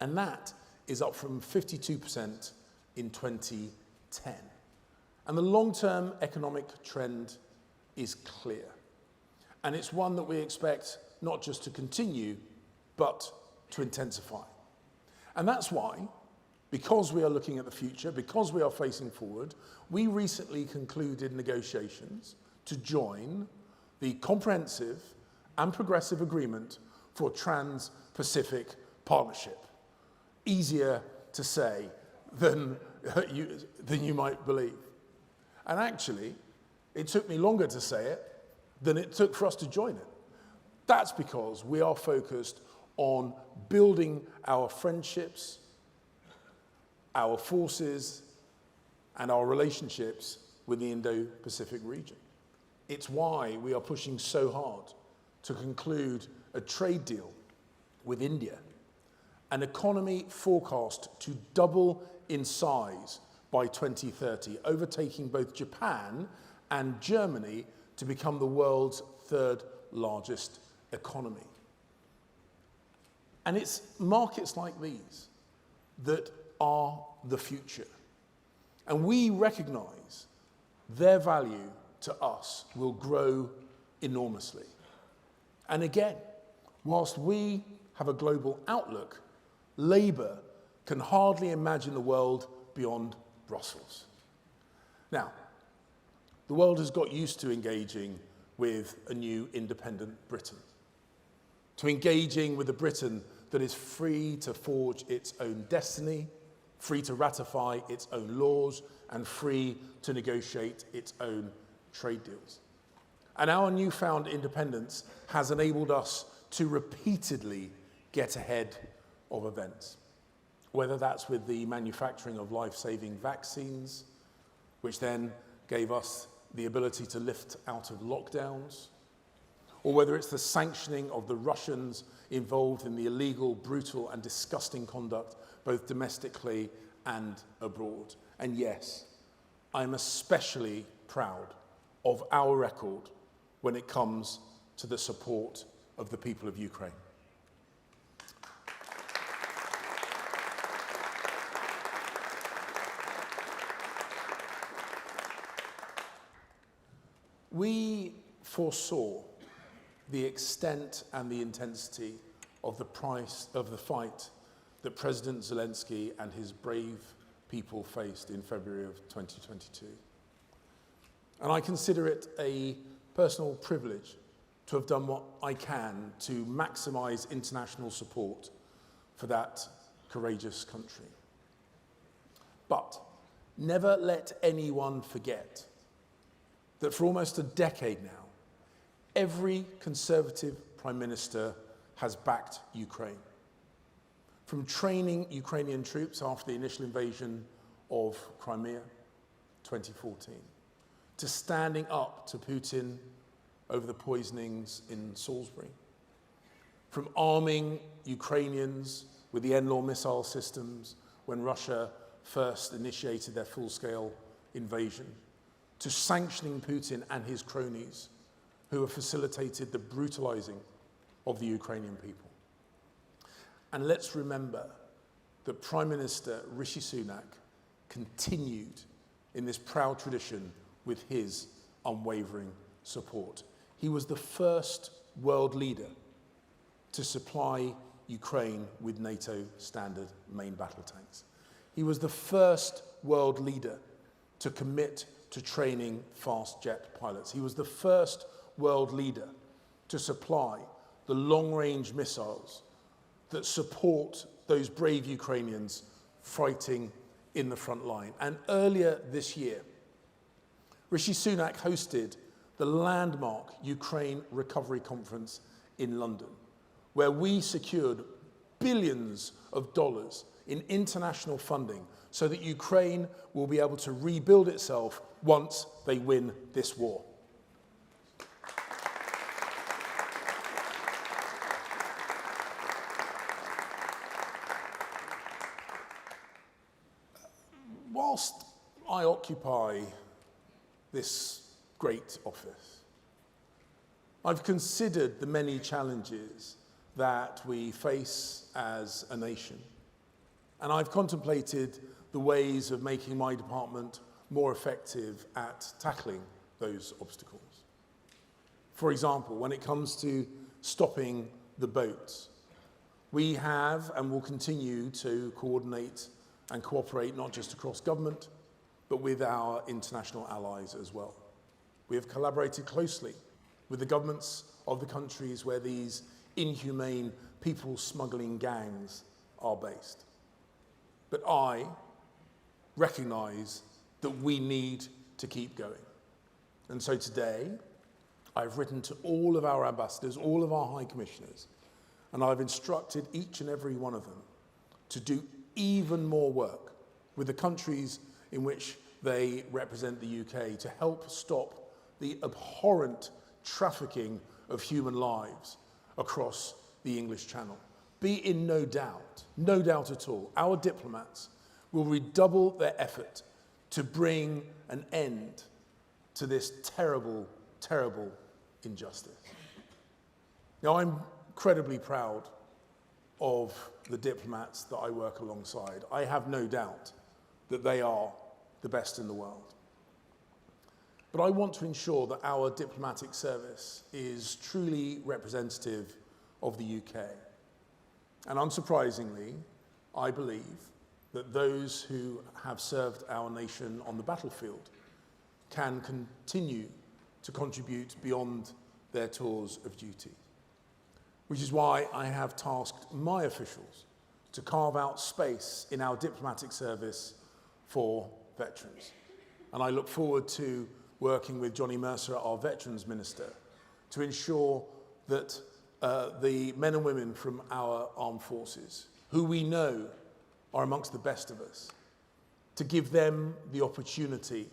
and that is up from 52% in 2010. And the long-term economic trend is clear. And it's one that we expect not just to continue, but to intensify. And that's why, because we are looking at the future, because we are facing forward, we recently concluded negotiations to join the Comprehensive and Progressive Agreement for Trans-Pacific Partnership. Easier to say than you might believe. And actually, it took me longer to say it than it took for us to join it. That's because we are focused on building our friendships, our forces, and our relationships with the Indo-Pacific region. It's why we are pushing so hard to conclude a trade deal with India, an economy forecast to double in size by 2030, overtaking both Japan and Germany to become the world's 3rd largest economy. And it's markets like these that are the future. And we recognize their value to us will grow enormously. And again, whilst we have a global outlook, Labour can hardly imagine the world beyond Brussels. Now, the world has got used to engaging with a new independent Britain, to engaging with a Britain that is free to forge its own destiny, free to ratify its own laws, and free to negotiate its own trade deals. And our newfound independence has enabled us to repeatedly get ahead of events, whether that's with the manufacturing of life-saving vaccines, which then gave us the ability to lift out of lockdowns, or whether it's the sanctioning of the Russians involved in the illegal, brutal, and disgusting conduct, both domestically and abroad. And yes, I'm especially proud of our record when it comes to the support of the people of Ukraine. We foresaw the extent and the intensity of the fight that President Zelensky and his brave people faced in February of 2022. And I consider it a personal privilege to have done what I can to maximize international support for that courageous country. But never let anyone forget that for almost a decade now, every Conservative Prime Minister has backed Ukraine. From training Ukrainian troops after the initial invasion of Crimea, 2014, to standing up to Putin over the poisonings in Salisbury, from arming Ukrainians with the NLAW missile systems when Russia first initiated their full-scale invasion, to sanctioning Putin and his cronies who have facilitated the brutalizing of the Ukrainian people. And let's remember that Prime Minister Rishi Sunak continued in this proud tradition with his unwavering support. He was the first world leader to supply Ukraine with NATO standard main battle tanks. He was the first world leader to commit to training fast jet pilots. He was the first world leader to supply the long-range missiles that support those brave Ukrainians fighting in the front line. And earlier this year, Rishi Sunak hosted the landmark Ukraine Recovery Conference in London, where we secured billions of dollars in international funding so that Ukraine will be able to rebuild itself once they win this war. Whilst I occupy this great office, I've considered the many challenges that we face as a nation, and I've contemplated the ways of making my department more effective at tackling those obstacles. For example, when it comes to stopping the boats, we have and will continue to coordinate and cooperate not just across government, but with our international allies as well. We have collaborated closely with the governments of the countries where these inhumane people smuggling gangs are based. But I recognize that we need to keep going. And so today, I've written to all of our ambassadors, all of our high commissioners, and I've instructed each and every one of them to do even more work with the countries in which they represent the UK to help stop the abhorrent trafficking of human lives across the English Channel. Be in no doubt at all, our diplomats will redouble their effort to bring an end to this terrible, terrible injustice. Now, I'm incredibly proud of the diplomats that I work alongside. I have no doubt that they are the best in the world. But I want to ensure that our diplomatic service is truly representative of the UK. And unsurprisingly, I believe that those who have served our nation on the battlefield can continue to contribute beyond their tours of duty. Which is why I have tasked my officials to carve out space in our diplomatic service for veterans. And I look forward to working with Johnny Mercer, our Veterans Minister, to ensure that the men and women from our armed forces, who we know are amongst the best of us, to give them the opportunity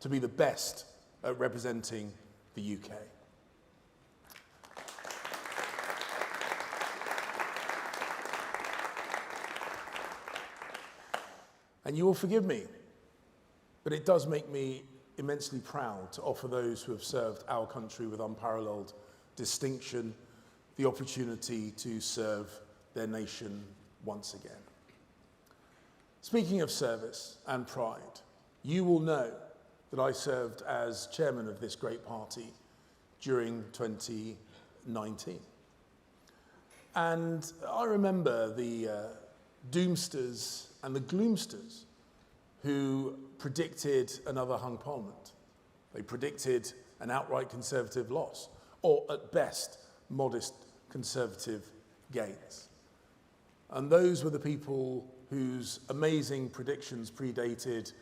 to be the best at representing the UK. And you will forgive me, but it does make me immensely proud to offer those who have served our country with unparalleled distinction the opportunity to serve their nation once again. Speaking of service and pride, you will know that I served as chairman of this great party during 2019. And I remember the doomsters and the gloomsters who predicted another hung parliament. They predicted an outright Conservative loss, or at best, modest Conservative gains. And those were the people whose amazing predictions predated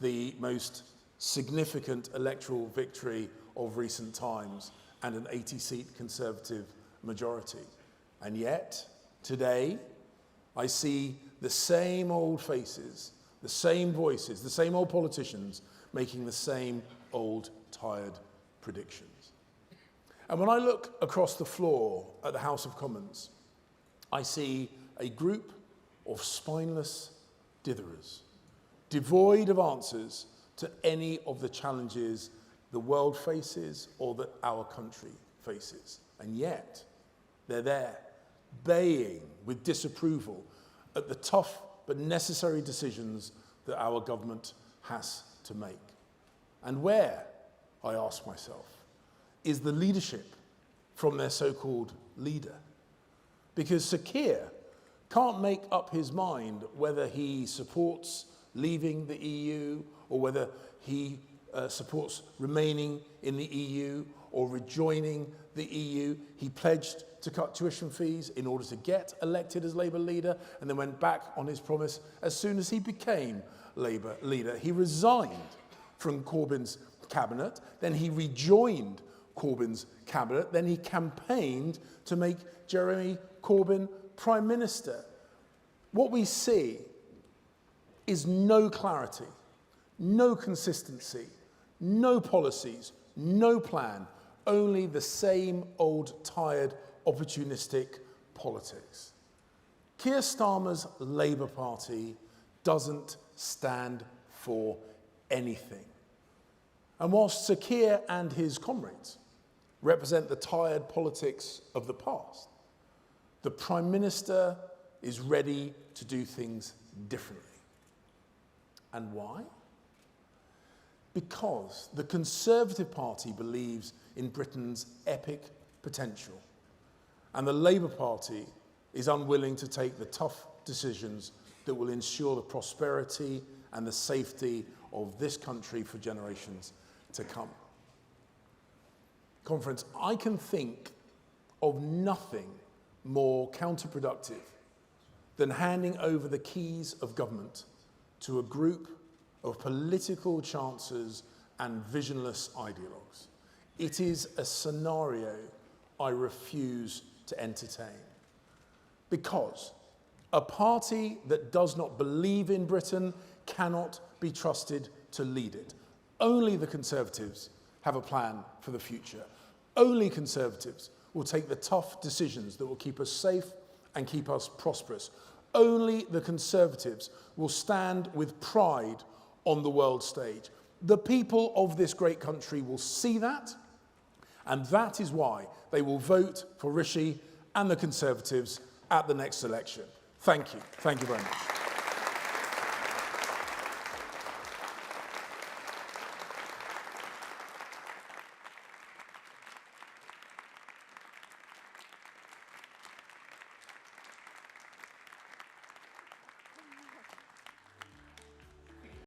the most significant electoral victory of recent times and an 80-seat Conservative majority. And yet, today, I see the same old faces, the same voices, the same old politicians making the same old tired predictions. And when I look across the floor at the House of Commons, I see a group of spineless ditherers, devoid of answers to any of the challenges the world faces or that our country faces. And yet, they're there, baying with disapproval at the tough but necessary decisions that our government has to make. And where, I ask myself, is the leadership from their so-called leader? Because Sir Keir can't make up his mind whether he supports leaving the EU or whether he supports remaining in the EU or rejoining the EU. He pledged to cut tuition fees in order to get elected as Labour leader and then went back on his promise as soon as he became Labour leader. He resigned from Corbyn's cabinet, then he rejoined Corbyn's cabinet, then he campaigned to make Jeremy Corbyn Prime Minister. What we see is no clarity, no consistency, no policies, no plan, only the same old tired opportunistic politics. Keir Starmer's Labour Party doesn't stand for anything. And whilst Sir Keir and his comrades represent the tired politics of the past, the Prime Minister is ready to do things differently. And why? Because the Conservative Party believes in Britain's epic potential, and the Labour Party is unwilling to take the tough decisions that will ensure the prosperity and the safety of this country for generations to come. Conference, I can think of nothing more counterproductive than handing over the keys of government to a group of political chancers and visionless ideologues. It is a scenario I refuse to entertain. Because a party that does not believe in Britain cannot be trusted to lead it. Only the Conservatives have a plan for the future. Only Conservatives will take the tough decisions that will keep us safe and keep us prosperous. Only the Conservatives will stand with pride on the world stage. The people of this great country will see that, and that is why they will vote for Rishi and the Conservatives at the next election. Thank you. Thank you very much.